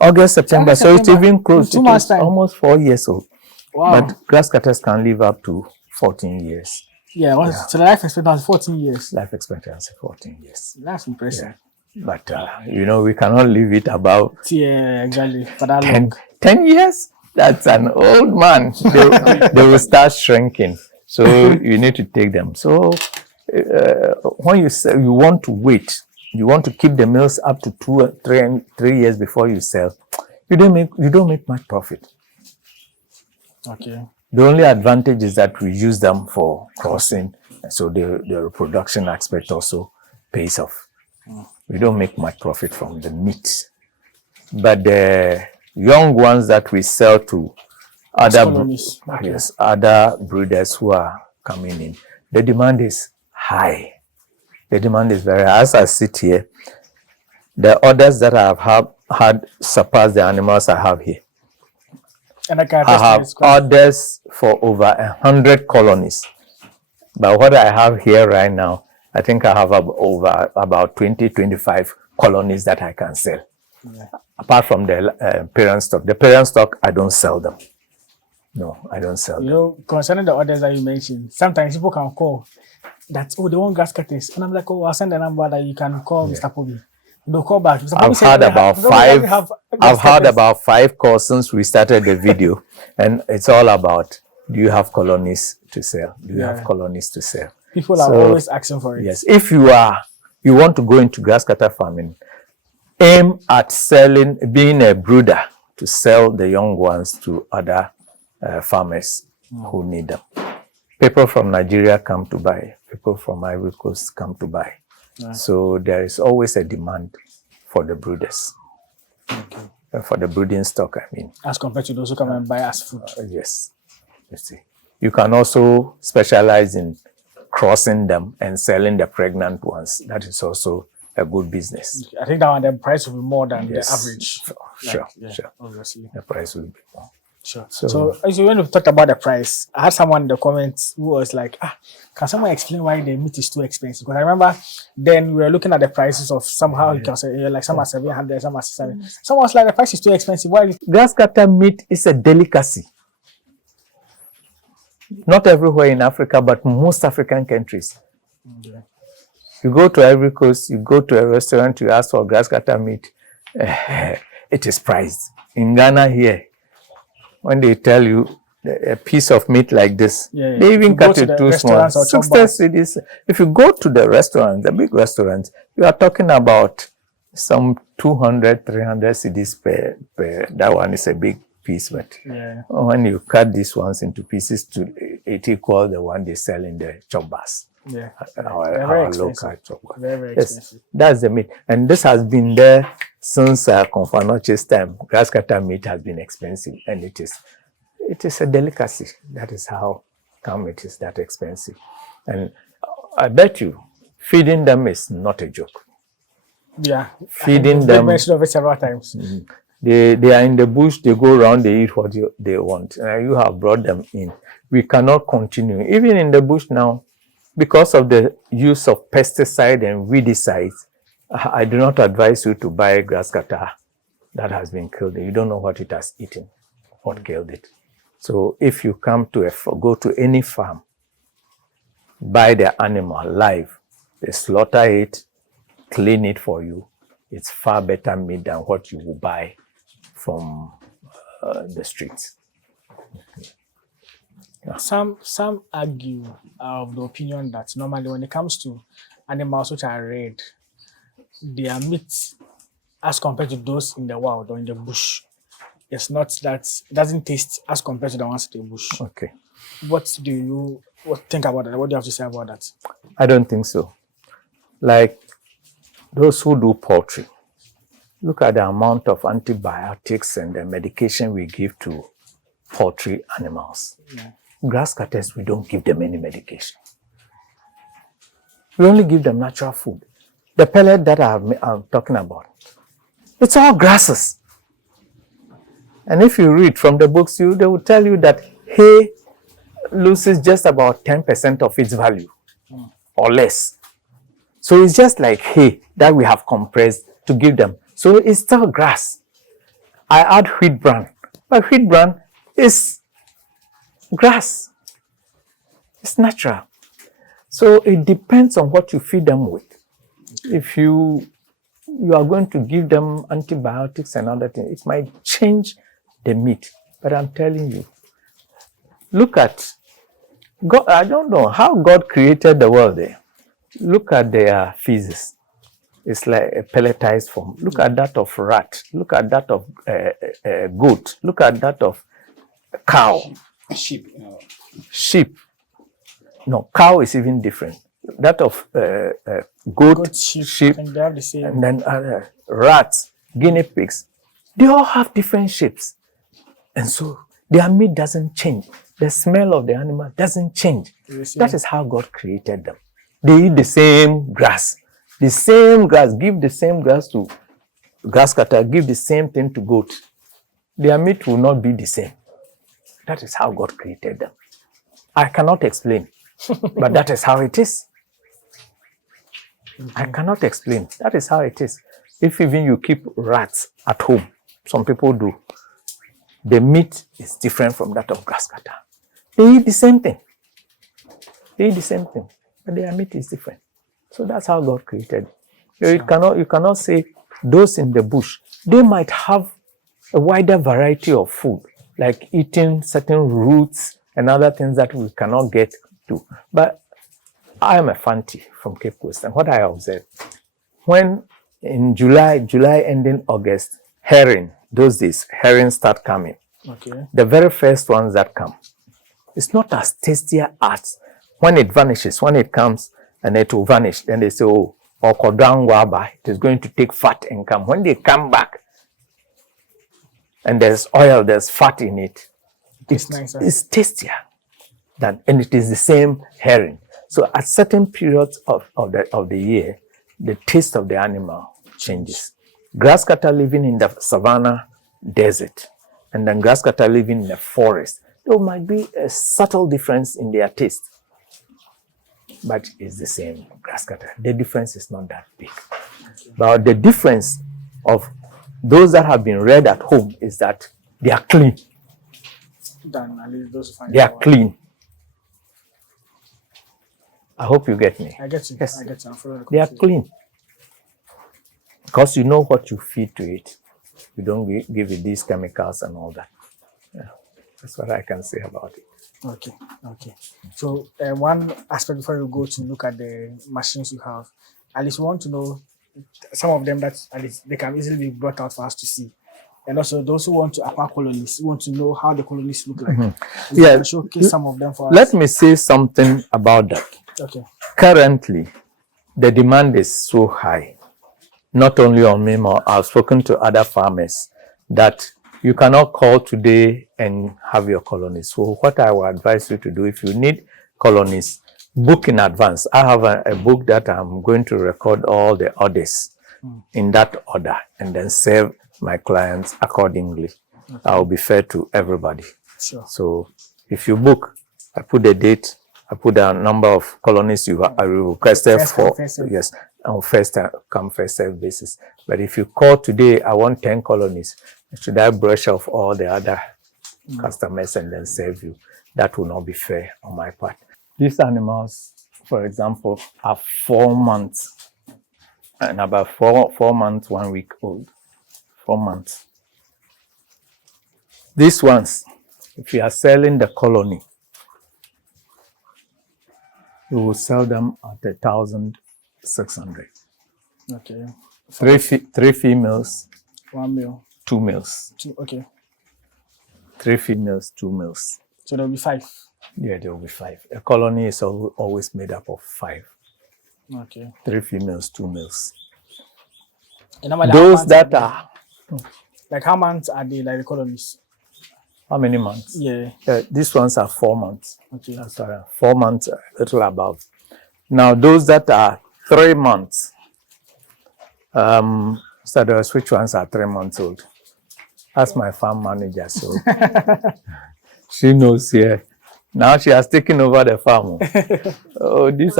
August, September. August, So it's September. even close. In 2 It months' is time. almost 4 years old. Wow. But grass cutters can live up to 14 years. Yeah, so the life expectancy 14 years. Life expectancy 14 years. That's impressive. But, we cannot leave it above Yeah, exactly. For that 10, long. 10 years. That's an old man. They will start shrinking. So you need to take them. So when you sell, you want to wait. You want to keep the males up to 2 or 3 years before you sell. You don't make much profit. Okay. The only advantage is that we use them for crossing, so the reproduction aspect also pays off. We don't make much profit from the meat, but the young ones that we sell to other colonies. yes, other breeders who are coming in, the demand is high. The demand is very high. As I sit here, the orders that I have had surpass the animals I have here. And I can I have orders for over 100 colonies. But what I have here right now, I think I have over about 20, 25 colonies that I can sell. Yeah. Apart from the parent stock. The parent stock, I don't sell them. No, I don't sell them. You know, concerning the orders that you mentioned, sometimes people can call that, oh, they want grass cutters. And I'm like, oh, I'll send a number that you can call Mr. Pobee. They'll call back. Mr. Pobee I've had about 5 calls since we started the video, and it's all about, do you have colonies to sell? Do you have colonies to sell? People are always asking for it. Yes, if you want to go into grasscutter farming, aim at selling, being a brooder to sell the young ones to other farmers who need them. People from Nigeria come to buy. People from Ivory Coast come to buy. So there is always a demand for the brooders. Okay. For the brooding stock, I mean. As compared to those who come and buy as food. Yes. You see. You can also specialize in crossing them and selling the pregnant ones. That is also a good business. I think that one, the price will be more than the average. Sure, sure. Obviously. The price will be more. Sure. So as when we talked about the price, I had someone in the comments who was like, can someone explain why the meat is too expensive? Because I remember then we were looking at the prices of somehow you can say like some are 700, some are 600. Someone was like, the price is too expensive. Why? Grasscutter meat is a delicacy. Not everywhere in Africa, but most African countries. Okay. You go to Ivory Coast, you go to a restaurant, you ask for grasscutter meat, it is priced. In Ghana here, when they tell you a piece of meat like this, they even cut it too small. 60 cedis. If you go to the restaurants, the big restaurants, you are talking about some 200, 300 cedis per. That one is a big piece, but when you cut these ones into pieces, it equals the one they sell in the chop bars. Yeah, our local chop bar. Very expensive. That's the meat, and this has been there since Confanoche's time. Grasscutter meat has been expensive, and it is a delicacy. That is how come it is that expensive. And I bet you, feeding them is not a joke. Yeah, feeding them. Mentioned of it several times. They are in the bush. They go around. They eat what they want. You have brought them in. We cannot continue, even in the bush now, because of the use of pesticide and weedicides. I do not advise you to buy grasscutter that has been killed. You don't know what it has eaten, what killed it. So if you come to go to any farm, buy the animal live, they slaughter it, clean it for you. It's far better meat than what you will buy from the streets. Some argue of the opinion that normally when it comes to animals which are reared, their meat as compared to those in the wild or in the bush, it's not that it doesn't taste as compared to the ones in the bush. Okay. What do you think about that? What do you have to say about that? I don't think so. Like those who do poultry, look at the amount of antibiotics and the medication we give to poultry animals. Grasscutters, we don't give them any medication. We only give them natural food. The pellet that I'm talking about, it's all grasses. And if you read from the books, they will tell you that hay loses just about 10% of its value or less. So it's just like hay that we have compressed to give them. So it's still grass. I add wheat bran, but wheat bran is grass. It's natural. So it depends on what you feed them with. If you are going to give them antibiotics and other things, it might change the meat. But I'm telling you, look at God. I don't know how God created the world there. Look at their feces. It's like a pelletized form. Look at that of rat. Look at that of goat. Look at that of cow. Sheep. Sheep. No, cow is even different. That of goat, sheep, I think they have the same. and then rats, guinea pigs, they all have different shapes. And so their meat doesn't change. The smell of the animal doesn't change. That is how God created them. They eat the same grass. The same grass, give the same grass to grasscutter, give the same thing to goat. Their meat will not be the same. That is how God created them. I cannot explain, but that is how it is. I cannot explain. That is how it is. If even you keep rats at home, some people do, the meat is different from that of grasscutter. They eat the same thing. They eat the same thing, but their meat is different. So that's how God created it. You cannot say those in the bush, they might have a wider variety of food, like eating certain roots and other things that we cannot get to. But I am a Fanti from Cape Coast, and what I observed, when in July ending August, herring, those days, herring start coming. Okay. The very first ones that come, it's not as tasty as when it vanishes, when it comes and it will vanish. Then they say, oh, Okodangwaba, it is going to take fat and come. When they come back and there's oil, there's fat in it, it's tastier than, and it is the same herring. So at certain periods of the year, the taste of the animal changes. Grasscutter living in the savanna desert and then grasscutter living in the forest, there might be a subtle difference in their taste, but it's the same grasscutter. The difference is not that big. But the difference of those that have been reared at home is that they are clean. They are clean. I hope you get me. I get you. Yes. I get you. I'm following the They are concept. clean. Because you know what you feed to it. You don't give it these chemicals and all that. Yeah. That's what I can say about it. Okay. Okay. So one aspect before you go to look at the machines you have, at least we want to know some of them that at least they can easily be brought out for us to see. And also those who want to acquire colonies, who want to know how the colonies look like. You Yeah. can showcase some of them for us. Let me say something about that. Okay. Currently, the demand is so high, not only on me, but I've spoken to other farmers that you cannot call today and have your colonies. So what I would advise you to do, if you need colonies, book in advance. I have a book that I'm going to record all the orders in that order and then serve my clients accordingly. Okay. I'll be fair to everybody. Sure. So if you book, I put the date, I put the number of colonies you requested for. Yes, on first come, first serve basis. But if you call today, I want 10 colonies, should I brush off all the other customers and then serve you? That will not be fair on my part. These animals, for example, are 4 months and about 4 months, 1 week old. 4 months. These ones, if you are selling the colony, you will sell them at 1,600. Okay. Three females, 1 male. 2 males. 2. Okay. 3 females, 2 males. So there'll be 5. Yeah, there will be 5. A colony is always made up of 5. Okay. 3 females, 2 males. And normally Those that are, like how months are they, like the colonies? how many months? Yeah. These ones are 4 months. Okay. That's 4 months, a little above. Now, those that are 3 months, so those which ones are 3 months old? That's my farm manager, so she knows here. Now she has taken over the farm. Oh, these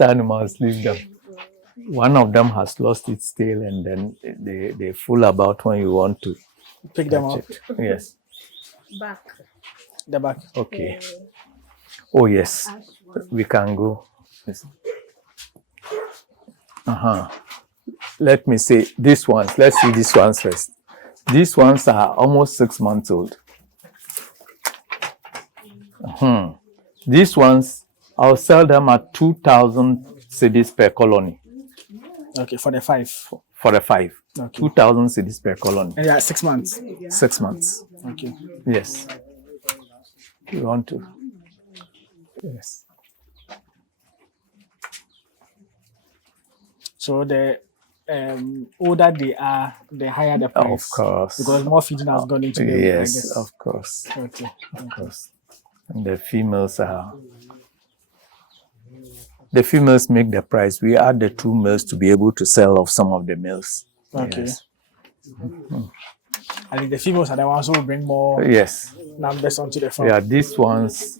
animals leave them. One of them has lost its tail, and then they fool about when you want to Pick them up. Yes. Back. The back. Okay. Oh yes, we can go. Yes. Let me say these ones. Let's see these ones first. These ones are almost 6 months old. These ones, I'll sell them at 2,000 cedis per colony. Okay, for the 5. For the 5. Okay. 2,000 cedis per colony. And yeah, 6 months. 6 months. Okay. Yes. You want to? Yes. So the older they are, the higher the price. Of course. Because more feeding has gone into them, I Yes, guess. of course. Okay. Of course. And the females make the price. We add the 2 males to be able to sell off some of the males. Okay. Yes. I think the females are the ones who will bring more Yes. numbers onto the farm. Yeah, these ones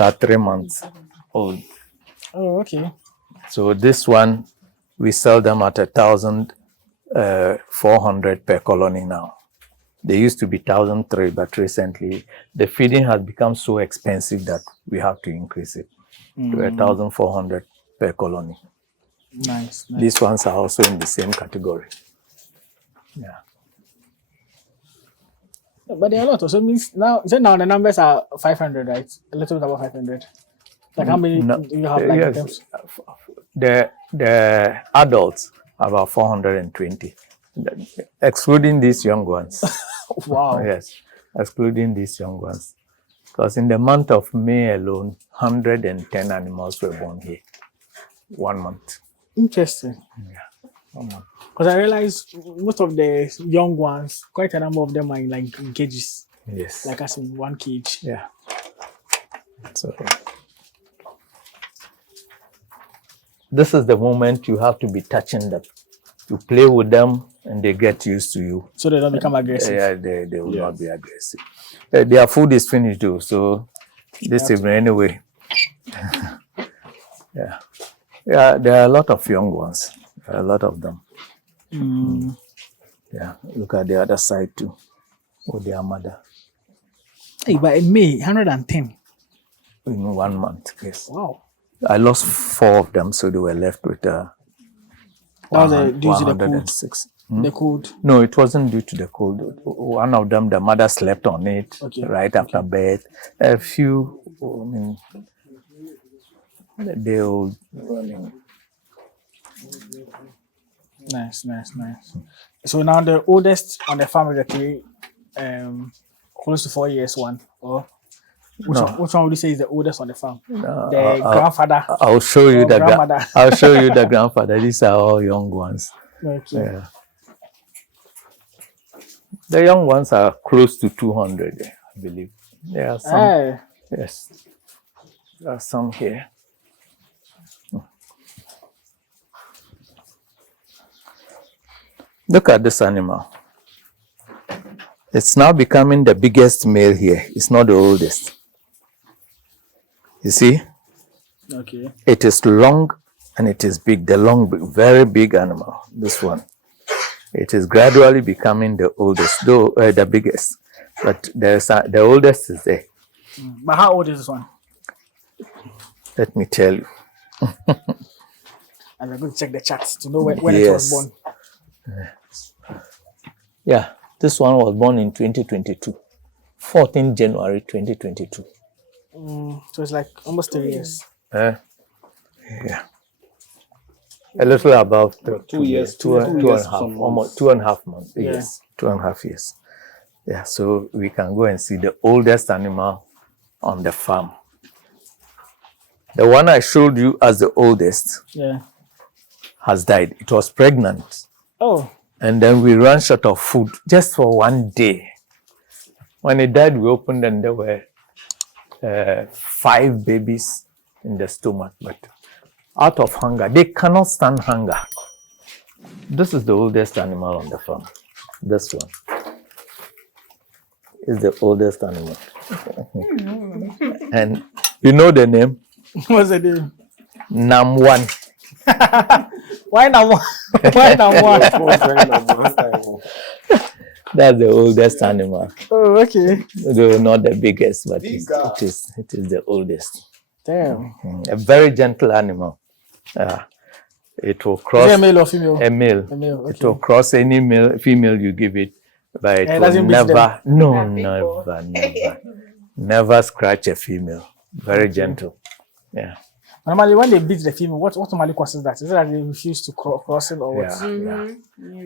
are 3 months old. Oh, okay. So this one, we sell them at 1,400 per colony now. They used to be 1,003, but recently the feeding has become so expensive that we have to increase it to 1,400 per colony. Nice. These ones are also in the same category. Yeah. But there are a lot. So it means now the numbers are 500, right? A little bit about 500. Like how many do you have? Like yes. items? The adults about 420, excluding these young ones. Wow. Yes, excluding these young ones. Because in the month of May alone, 110 animals were born here. 1 month. Interesting. Yeah. Because I realized most of the young ones, quite a number of them are in cages. Yes. Like as in 1 cage. Yeah. So this is the moment you have to be touching them. You play with them and they get used to you. So they don't become aggressive. Yeah, they will not be aggressive. Their food is finished though, so this evening anyway. Yeah. Yeah, there are a lot of young ones. A lot of them. Yeah, look at the other side too, with their mother. Hey, but in May, 110. In 1 month, yes. Wow. I lost 4 of them, so they were left with That was due to the cold. 106. The cold. No, it wasn't due to the cold. One of them, the mother slept on it right after birth. A few, they'll. Nice. So now the oldest on the farm is the 3, close to 4 years one. Or which one would you say is the oldest on the farm? The grandfather. I'll show you the grandmother. I'll show you the grandfather. These are all young ones. Okay. Yeah. The young ones are close to 200, I believe. There are some. Yes. There are some here. Look at this animal. It's now becoming the biggest male here. It's not the oldest. You see? Okay. It is long and it is big. The long, very big animal. This one. It is gradually becoming the oldest, though the biggest. But the oldest is there. But how old is this one? Let me tell you. And we're going to check the charts to know when it was born. Yeah, this one was born in 2022. 14 January 2022. So it's like almost 3 years. Yeah. A little above 2 years, two and a half, some almost 2.5 months. Yeah. Yes, 2.5 years. Yeah, so we can go and see the oldest animal on the farm. The one I showed you as the oldest has died. It was pregnant. Oh. And then we ran short of food just for 1 day. When it died, we opened and there were 5 babies in the stomach. But out of hunger, they cannot stand hunger. This is the oldest animal on the farm. This one is the oldest animal. And you know the name? What's the name? Nam1. Why Nam1? Why Nam1? That's the oldest animal. Oh, okay. Though not the biggest, but it is the oldest. Damn. A very gentle animal. It will cross. Is it a male or female? A male. A male, okay. It will cross any female you give it, but it will doesn't beat never. them? No, never scratch a female. Very gentle. Yeah. Normally, when they beat the female, what normally causes that? Is it that they refuse to cross it or what? Yeah.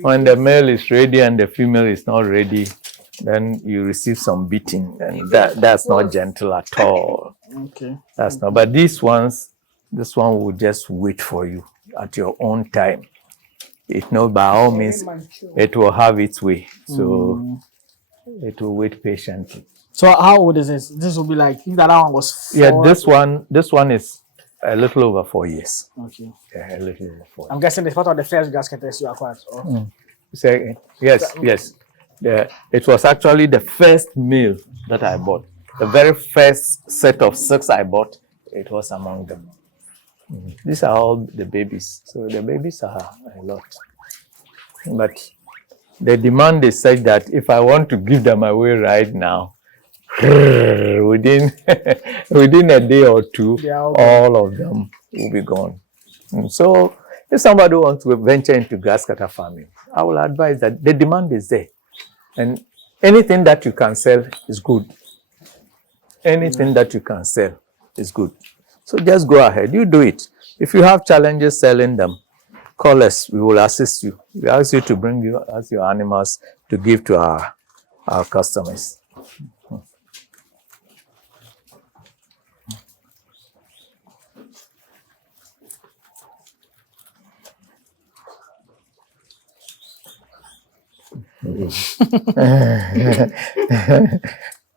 When the male is ready and the female is not ready, then you receive some beating, and that's not gentle at all. Okay. That's not. But this one will just wait for you at your own time. It knows by all means it will have its way, so it will wait patiently. So how old is this? This will be like if that one was 4. Yeah, this one is a little over 4 years. Okay. Yeah, a little over 4 years. I'm guessing it's part of the first Grasscutters you acquired. Or? Say, yes. It was actually the first meal that I bought. The very first set of 6 I bought, it was among them. These are all the babies. So the babies are a lot. But the demand is such that if I want to give them away right now, within a day or 2, all of them will be gone. So if somebody wants to venture into grasscutter farming, I will advise that the demand is there. And anything that you can sell is good. Anything that you can sell is good. So just go ahead, you do it. If you have challenges selling them, call us, we will assist you. We ask you to bring us your animals to give to our customers.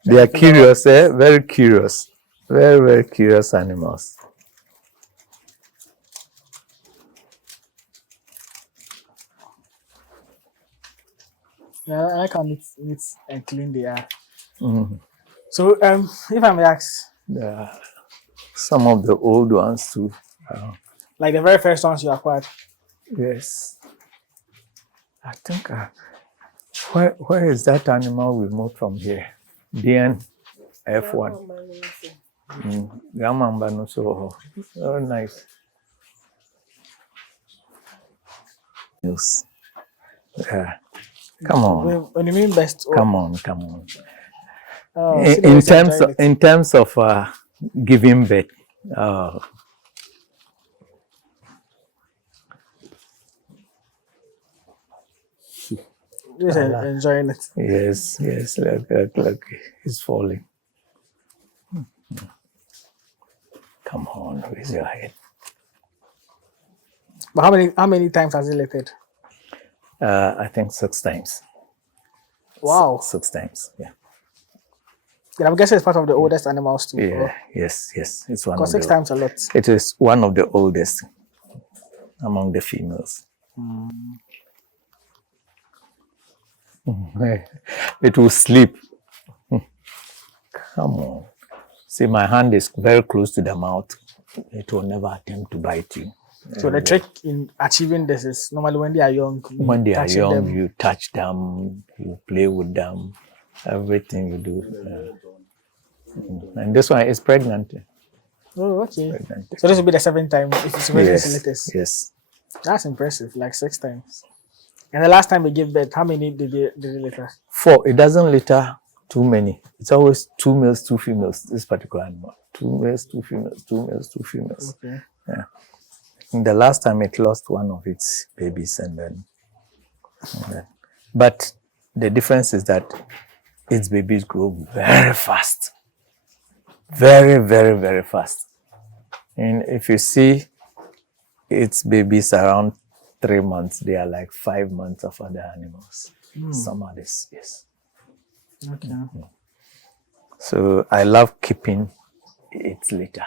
They are curious, very curious. Very, very curious animals. Yeah, I like how neat and clean they are. So, if I may ask, Some of the old ones too. like the very first ones you acquired. Yes. I think, where is that animal we moved from here? DN F1. Gamamba so nice. Yes. Yeah. Come on. When you mean best, Come on. oh, In terms of giving birth, just enjoying it. yes, look, he's falling. Come on, raise your head. But how many times has it laid? I think 6 times. Wow. 6 times, yeah. Yeah, I'm guessing it's part of the oldest animals too. Yeah, yes. It's one of Because 6 the, times a lot. It is one of the oldest among the females. It will sleep. Come on. See, my hand is very close to the mouth. It will never attempt to bite you. So the trick in achieving this is normally when they are young. When they are young, you touch them, you play with them, everything you do. And this one is pregnant. Oh, okay. Pregnant. So this will be the 7th time if it's Yes, yes. That's impressive, like 6 times. And the last time they gave birth, how many did they litter? 4. It doesn't litter too many. It's always 2 males, 2 females, this particular animal. 2 males, 2 females, 2 males, 2 females. Okay. Yeah. And the last time it lost one of its babies and then. But the difference is that its babies grow very fast. Very, very, very fast. And if you see its babies around 3 months, they are like 5 months of other animals. Some are this, yes. Okay. So I love keeping its litter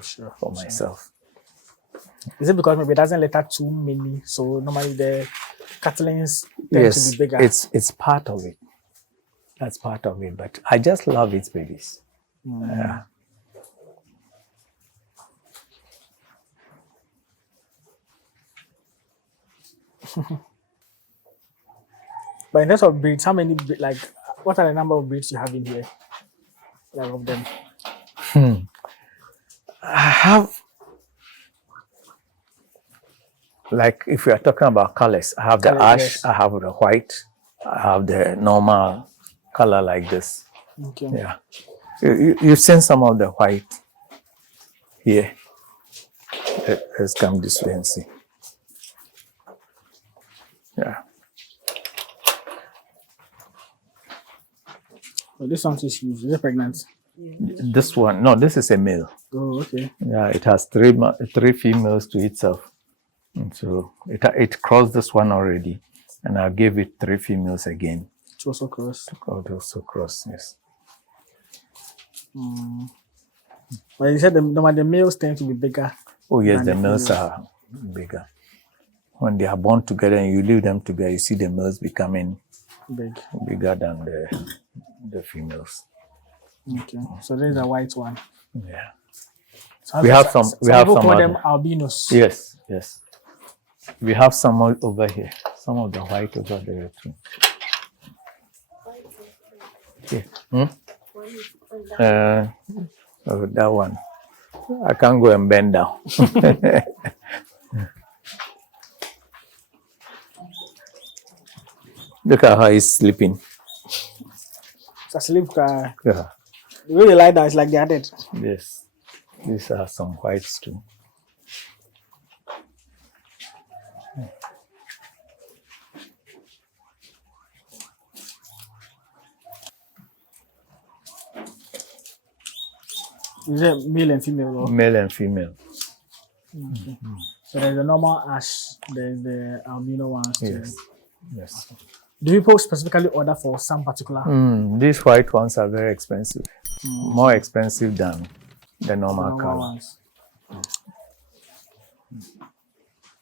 Sure. for myself. Is it because maybe it doesn't litter too many? So normally the catlings tend to be bigger. It's part of it. That's part of it. But I just love its babies. Yeah. But in terms of breeds, how many what are the number of breeds you have in here? Like of them. I have, like, if we are talking about colors, I have the Color, ash, yes. I have the white, I have the normal color like this. Okay. Yeah. You've seen some of the white here. Let's come this way and see. Yeah. Oh, this one is huge. Is it pregnant? This one, no, this is a male. Oh, okay. Yeah, it has three females to itself. And so it crossed this one already. And I gave it 3 females again. It also cross. Also cross, yes. But you said the males tend to be bigger. Oh, yes, than the males are bigger. When they are born together and you leave them together, you see the males becoming bigger than the females. Okay, so there's a white one. Yeah. So We have some people call other- them albinos. Yes, yes. We have some over here. Some of the white over there too. Yeah. Oh, that one. I can't go and bend down. Look at how he's sleeping. It's a sleep car. Yeah. The way they lie down, it's like they are dead. Yes. These are some whites too. Is it male and female? Or? Male and female. So there's the normal ash, there's the albino ones too. Yes. Yes. Do people specifically order for some particular These white ones are very expensive. More expensive than the normal color. ones?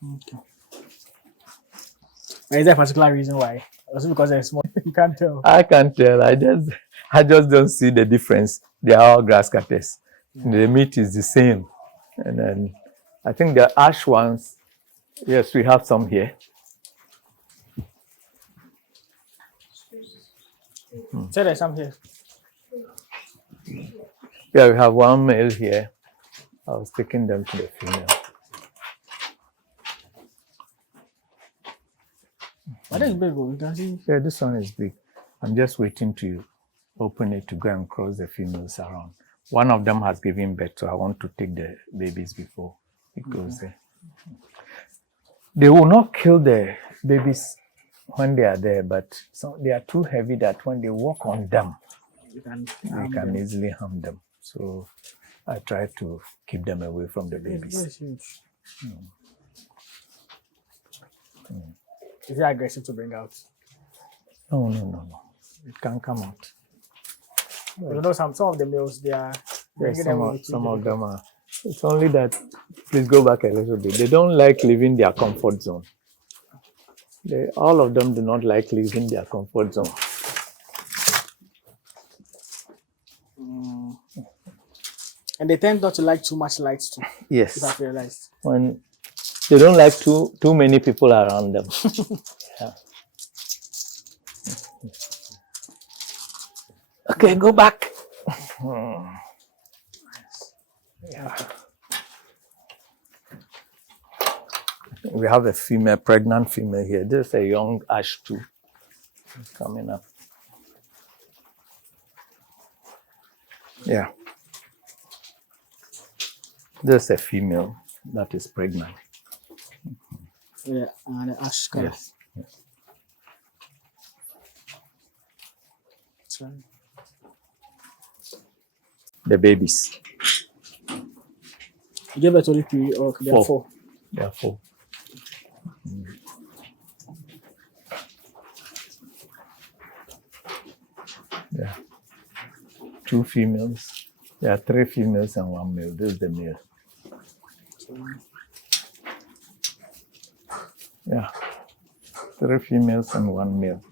Okay. Is there a particular reason why? Also because they're small, you can't tell. I can't tell. I just don't see the difference. They are all grass cutters. The meat is the same. And then I think the ash ones, yes, we have some here. So there's some here. Yeah, we have one male here. I was taking them to the female. But that's big, you can see. Yeah, this one is big. I'm just waiting to open it to go and cross the females around. One of them has given birth, so I want to take the babies before it goes there. They will not kill the babies when they are there, but they are too heavy that when they walk on them, You can they can easily harm them. So I try to keep them away from the babies. It's huge. Is it aggressive to bring out? No. It can come out. You know, some of the males, they are bringing them with Some of them are. It's only that, please go back a little bit. They don't like leaving their comfort zone. All of them do not like leaving their comfort zone. And they tend not to like too much light too. Yes. If I've realized. When they don't like too many people around them. Yeah. Okay, go back. Yeah. We have a pregnant female here. This is a young ash too. It's coming up. Yeah. This is a female that is pregnant. Yeah, and the ash color. Yes. Sorry. The babies. You gave it only 3 or there are 4? There are 4. Yeah. 2 females. There are 3 females and 1 male. This is the male. Yeah. 3 females and 1 male.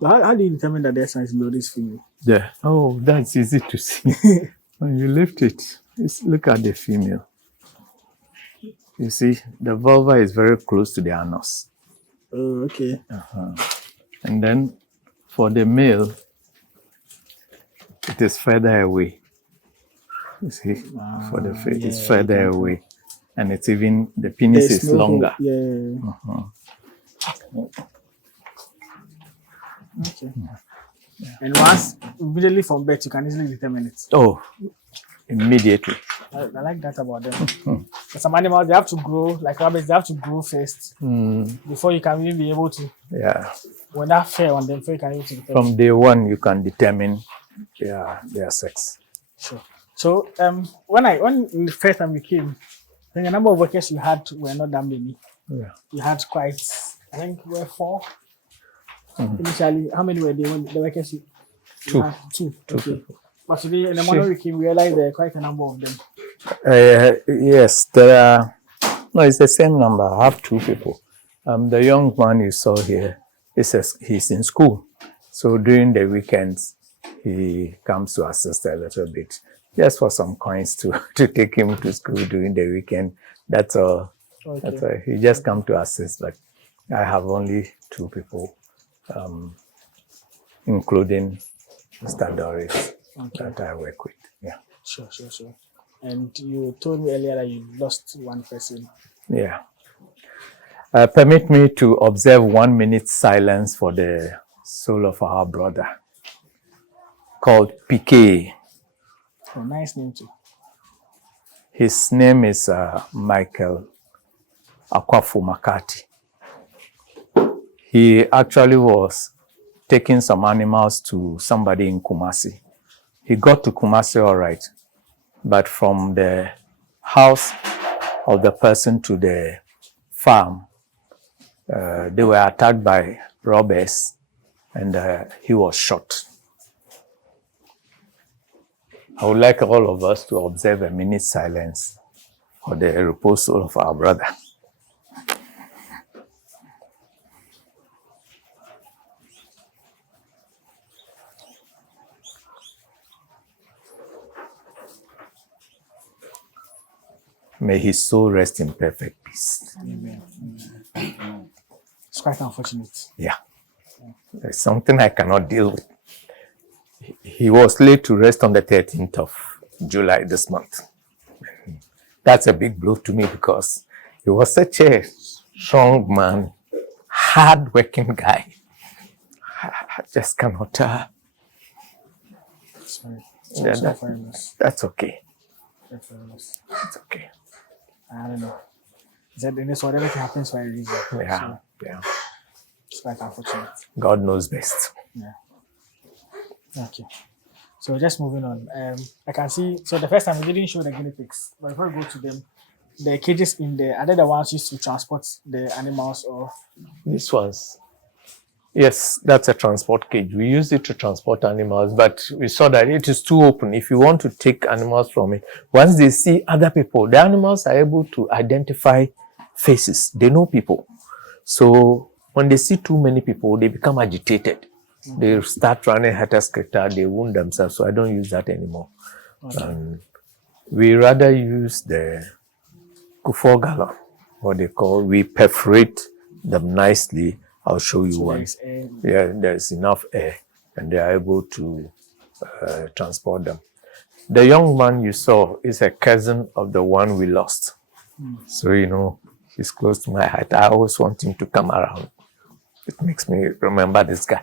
So how do you determine that their size male is female? Yeah. Oh, that's easy to see. When you lift it, look at the female. You see, the vulva is very close to the anus. Oh, okay. And then for the male, it is further away. You see, for the face, it's further away. And it's even, the penis is longer. Yeah. Okay. And once, immediately from birth, you can easily determine it. Oh, immediately. I like that about them. But some animals, they have to grow, like rabbits, they have to grow first before you can really be able to. Yeah. When that fair on them, before you can able to determine. From day one, you can determine their sex. Sure. So when the first time you came, then the number of workers you had were not that many. Yeah. You had quite, I think, were 4. Initially, how many were there when the workers? You 2. had? 2. Okay. But today, in the morning we came, we realized there are quite a number of them. Yes, there are. No, it's the same number. I have 2 people. The young man you saw here, he's in school. So during the weekends, he comes to assist a little bit, just for some coins to take him to school during the weekend. That's all. Okay. That's all. He just come to assist, but I have only 2 people, including Mr. Doris, that I work with. Yeah. Sure. And you told me earlier that you lost one person. Yeah. Permit me to observe 1 minute silence for the soul of our brother called PK. Oh, nice name too. His name is Michael Pobee-Mensah. He actually was taking some animals to somebody in Kumasi. He got to Kumasi all right, but from the house of the person to the farm, they were attacked by robbers and he was shot. I would like all of us to observe a minute silence for the reposed soul of our brother. May his soul rest in perfect peace. Amen. It's quite unfortunate. Yeah. There's something I cannot deal with. He was laid to rest on the 13th of July this month. That's a big blow to me because he was such a strong man, hard-working guy. I just cannot. Sorry. That's okay. That's very nice. That's okay. I don't know. He said in this world, everything happens for a reason. Yeah. So Yeah. it's quite unfortunate. God knows best. Yeah. Okay. So just moving on. I can see. So the first time we didn't show the guinea pigs, but before we go to them, the cages in there, are they the ones used to transport the animals or? This one's. Yes, that's a transport cage. We use it to transport animals, but we saw that it is too open. If you want to take animals from it, once they see other people, the animals are able to identify faces. They know people. So when they see too many people, they become agitated. They start running heter-skelter, they wound themselves. So I don't use that anymore. Okay. We rather use the Kufor gallon, what they call, we perforate them nicely. I'll show you So one. there's a- Yeah, there's enough air and they are able to transport them. The young man you saw is a cousin of the one we lost. So, you know, he's close to my heart. I always want him to come around. It makes me remember this guy.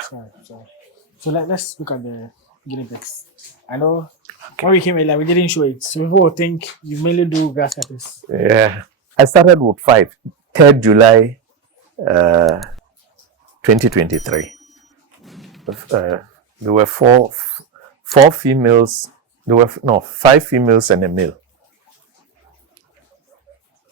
Sorry. So let's look at the guinea pigs. I know when we came earlier, we didn't show it. So people will think you mainly do grass cutters. Yeah. I started with 5, 3rd July 2023. There were four females. There were 5 females and a male.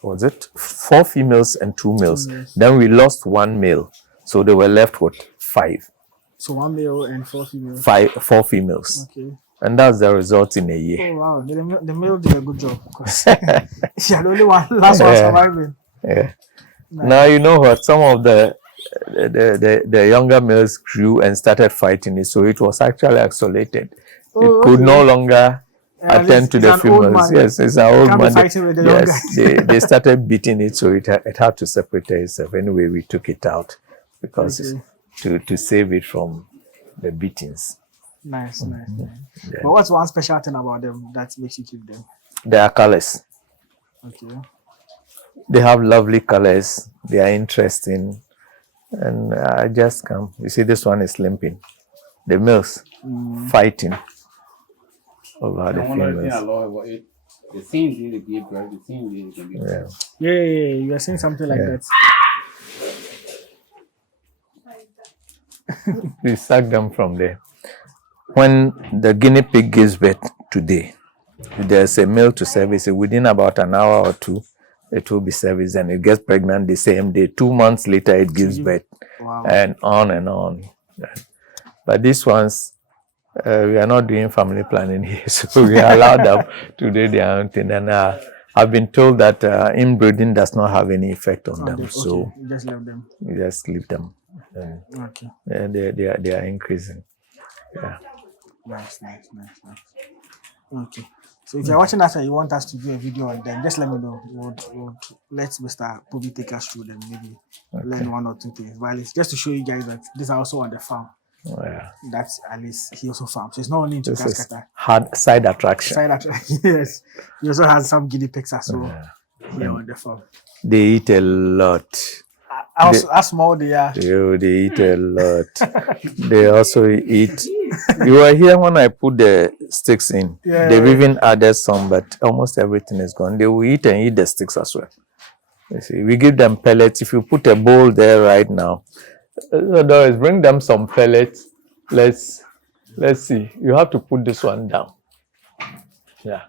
Was it 4 females and 2 males? 2 males. Then we lost 1 male, so they were left with 5. So 1 male and 4 females. 4 females, Okay. and that's the result in a year. Oh wow, the male did a good job because she had only one last one Yeah. surviving. Yeah. Now you know what? Some of the younger males grew and started fighting it, so it was actually isolated. Oh, It could okay. no longer attend to He's the an old females. man. Yes, it's an old Can't be man. fighting with the young Yes, they started beating it, so it had to separate itself. Anyway, we took it out because to save it from the beatings. Nice. Yeah. But what's one special thing about them that makes you keep them? They are colors. Okay. They have lovely colors. They are interesting, and I just come. You see, this one is limping. The males fighting. over the And one other thing I females. love about it, the same day they give birth, the same day they can be Yeah. Yeah, you are saying something like Yeah. that. We suck them from there. When the guinea pig gives birth today, there's a male to service. Within about an hour or two, it will be serviced and it gets pregnant the same day. 2 months later, it gives birth. Wow. And on and on. But these ones, we are not doing family planning here, so we allow them to do their own thing. And I've been told that inbreeding does not have any effect on them, so Okay, you just left them. you just leave them. And, Okay. they are increasing. Yeah. Nice. Okay. So if you're watching us and you want us to do a video on them, just let me know. We'll let Mr. Pobee take us through them, maybe learn 1 or 2 things. But it's just to show you guys that these are also on the farm. Oh, yeah. That's at least he also farms. So it's not only into This is Grasscutter. hard side attraction. Yes. He also has some guinea pigs as well here on the farm. They eat a lot. How small they are. They eat a lot. They also eat. You were here when I put the sticks in. Yeah. They've even added some, but almost everything is gone. They will eat and eat the sticks as well. You see, we give them pellets. If you put a bowl there right now, Doris, bring them some pellets. Let's see. You have to put this one down. Yeah.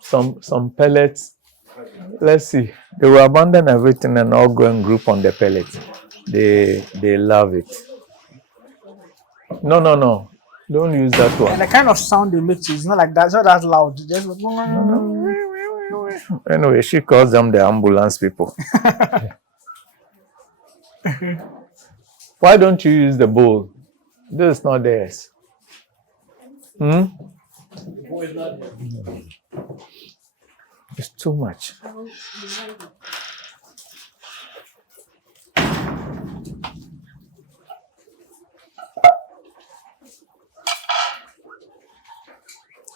Some pellets. Let's see. They will abandon everything and all go and group on the pellets. They love it. No. Don't use that one. And the kind of sound they make, it's not like that. It's not that loud. Just Anyway, she calls them the ambulance people. Why don't you use the bowl? This is not theirs. It's too much.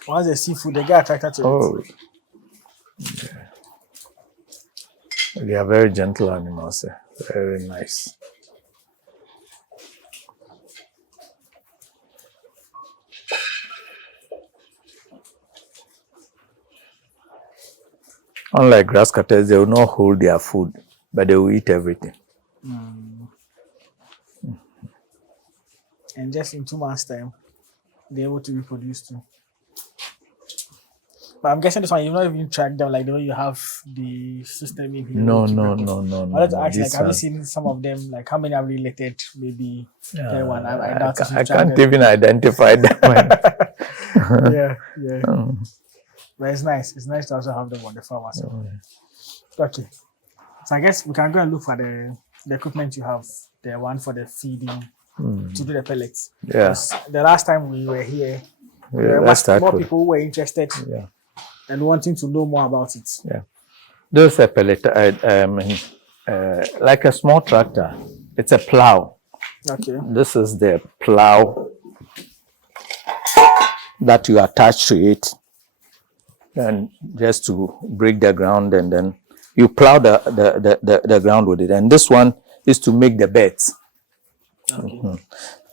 once they see food, they get attracted to it. Oh. Yeah. They are very gentle animals. Very nice. Unlike grasscutters, they will not hold their food, but they will eat everything. And just in 2 months' time, they're able to reproduce too. But I'm guessing this one, you've not even tracked them like the way you have the system in here. No. I wanted to ask, like, This have you one- seen some of them? Like, how many are related? Maybe that one. I I doubt if you can't tracked them. even identify them. Yeah. But it's nice. It's nice to also have them on the farm as well. Okay. So I guess we can go and look for the equipment you have. The one for the feeding to do the pellets. Yeah. 'Cause the last time we were here, there Yeah, were let's start more with. people who were interested Yeah. and wanting to know more about it. Yeah. Those are pellet, like a small tractor. It's a plow. Okay. This is the plow that you attach to it, and just to break the ground, and then you plow the ground with it. And this one is to make the beds. Okay.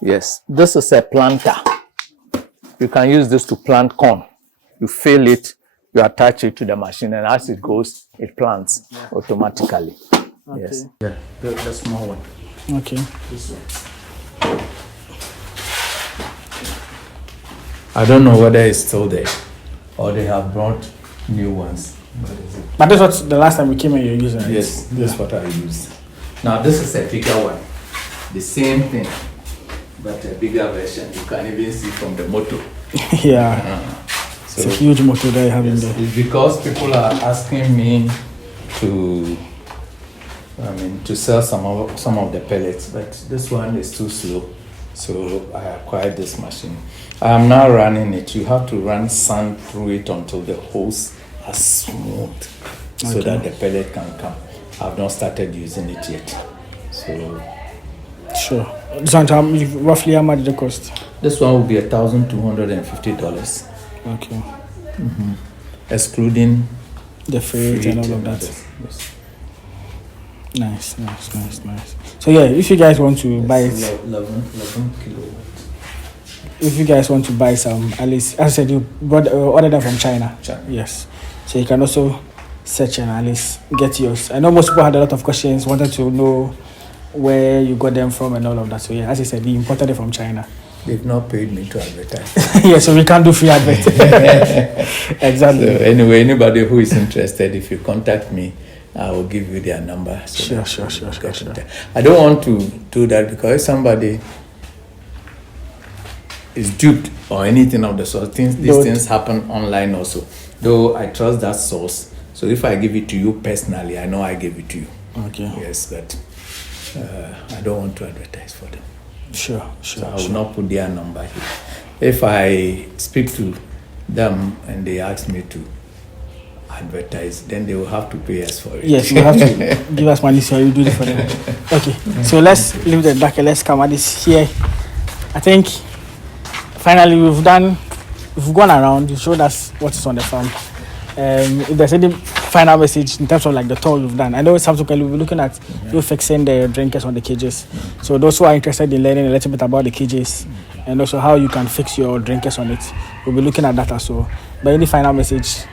Yes, this is a planter. You can use this to plant corn. You fill it, you attach it to the machine, and as it goes, it plants automatically. Yes. Yeah, the small one. Okay. This one. I don't know whether it's still there or they have brought new ones. But this was the last time we came and you're using it. Yes, this is what I used. Now this is a bigger one. The same thing, but a bigger version. You can even see from the motor. Yeah. It's a huge motor that you have in there. It's because people are asking me to sell some of the pellets, but this one is too slow. So I acquired this machine. I am now running it. You have to run sand through it until the holes are smooth, so that the pellet can come. I've not started using it yet. So Sure. This one, roughly how much did it cost? this one will be $1,250, Okay. excluding The freight and all of that. others. Yes. Nice. So yeah, if you guys want to buy it, 11 kilowatt. if you guys want to buy some, at least, as I said, you brought order them from China. Yes. So you can also search and at least get yours. I know most people had a lot of questions, wanted to know where you got them from and all of that. So yeah, as I said, we imported it from China. They've not paid me to advertise. Yeah, so we can't do free advert. Exactly. So anyway, anybody who is interested, if you contact me, I will give you their number. So Sure. I don't want to do that because if somebody is duped or anything of the sort, these things happen online also. Though I trust that source. So if I give it to you personally, I know I gave it to you. Okay. Yes, but I don't want to advertise for them. Sure. So I will not put their number here. If I speak to them and they ask me to advertise, then they will have to pay us for it. Yes, you have to give us money so you do it for them. Okay, so let's leave the back and let's come at this here. I think finally we've gone around, you showed us what is on the farm. If there's any final message in terms of like the tour you've done, I know subsequently we'll be looking at you fixing the drinkers on the cages. So those who are interested in learning a little bit about the cages and also how you can fix your drinkers on it, we'll be looking at that as well. But any final message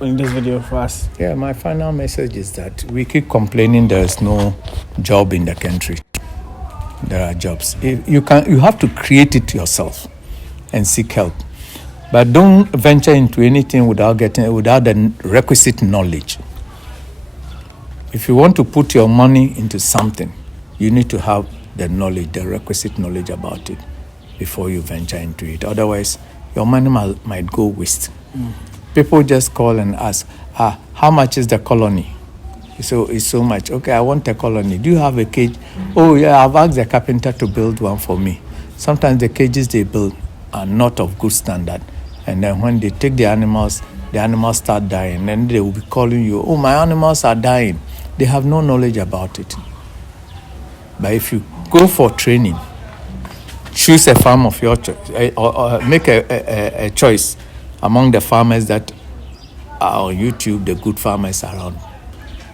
in this video for us? Yeah, my final message is that we keep complaining there is no job in the country. There are jobs. You have to create it yourself and seek help. But don't venture into anything without the requisite knowledge. If you want to put your money into something, you need to have the knowledge, the requisite knowledge about it before you venture into it. Otherwise, your money might go waste. People just call and ask, how much is the colony? So it's so much. Okay, I want a colony. Do you have a cage? Oh yeah, I've asked the carpenter to build one for me. Sometimes the cages they build are not of good standard. And then when they take the animals start dying. Then they will be calling you, oh, my animals are dying. They have no knowledge about it. But if you go for training, choose a farm of your choice, or make a choice among the farmers that are on YouTube, the good farmers around.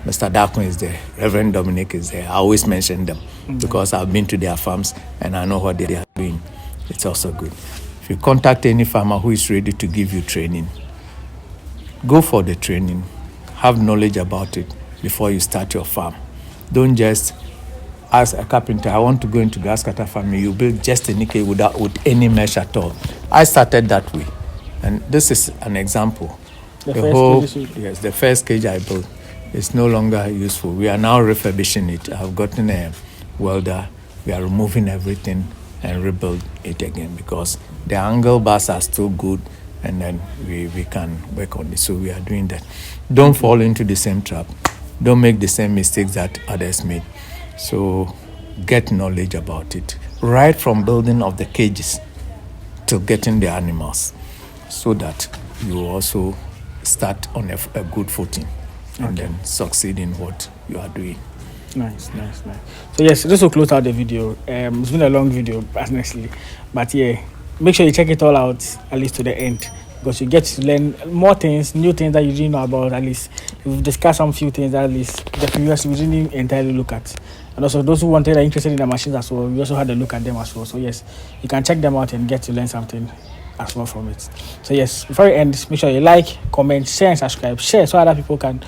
Mr. Darkman is there, Reverend Dominic is there. I always mention them because I've been to their farms and I know what they are doing. It's also good. If you contact any farmer who is ready to give you training, go for the training, have knowledge about it before you start your farm. Don't just ask a carpenter, I want to go into Grasscutter farming. You build just a cage with any mesh at all. I started that way. And this is an example. The first cage I built is no longer useful. We are now refurbishing it. I've gotten a welder. We are removing everything and rebuild it again because the angle bars are still good and then we can work on it. So we are doing that. Don't fall into the same trap. Don't make the same mistakes that others made. So get knowledge about it. Right from building of the cages to getting the animals so that you also start on a good footing and then succeed in what you are doing. Nice. So yes, this will close out the video. It's been a long video, honestly, but yeah, make sure you check it all out at least to the end because you get to learn more things, new things that you didn't know about. At least we've discussed some few things that at least the previous we didn't entirely look at, and also those who are interested in the machines as well. We also had a look at them as well. So yes, you can check them out and get to learn something as well from it. So yes, before you end, make sure you like, comment, share, and subscribe. Share so other people can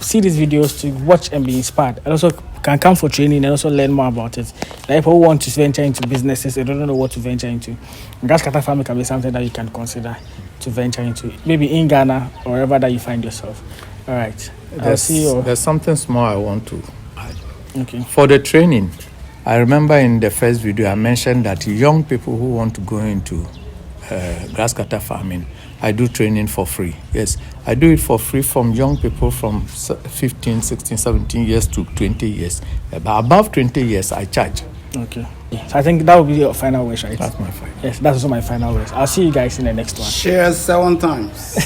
see these videos to watch and be inspired, and also can come for training and also learn more about it. Like people who want to venture into businesses, they don't know what to venture into. Grasscutter farming can be something that you can consider to venture into, maybe in Ghana or wherever that you find yourself. All right. There's something small I want to add. Okay. For the training, I remember in the first video I mentioned that young people who want to go into grasscutter farming, I do training for free. Yes, I do it for free from young people from 15, 16, 17 years to 20 years. But above 20 years, I charge. Okay. So I think that will be your final wish, right? That's my final. Yes, that's also my final wish. I'll see you guys in the next one. Share 7 times.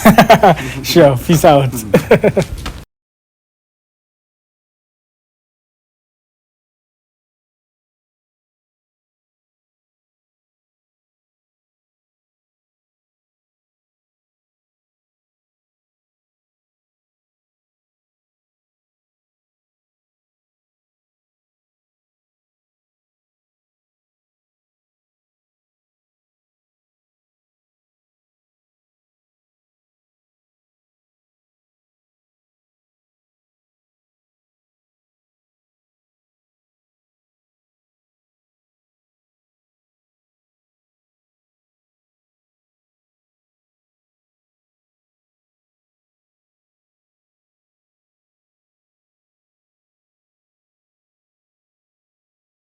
Sure. Peace out.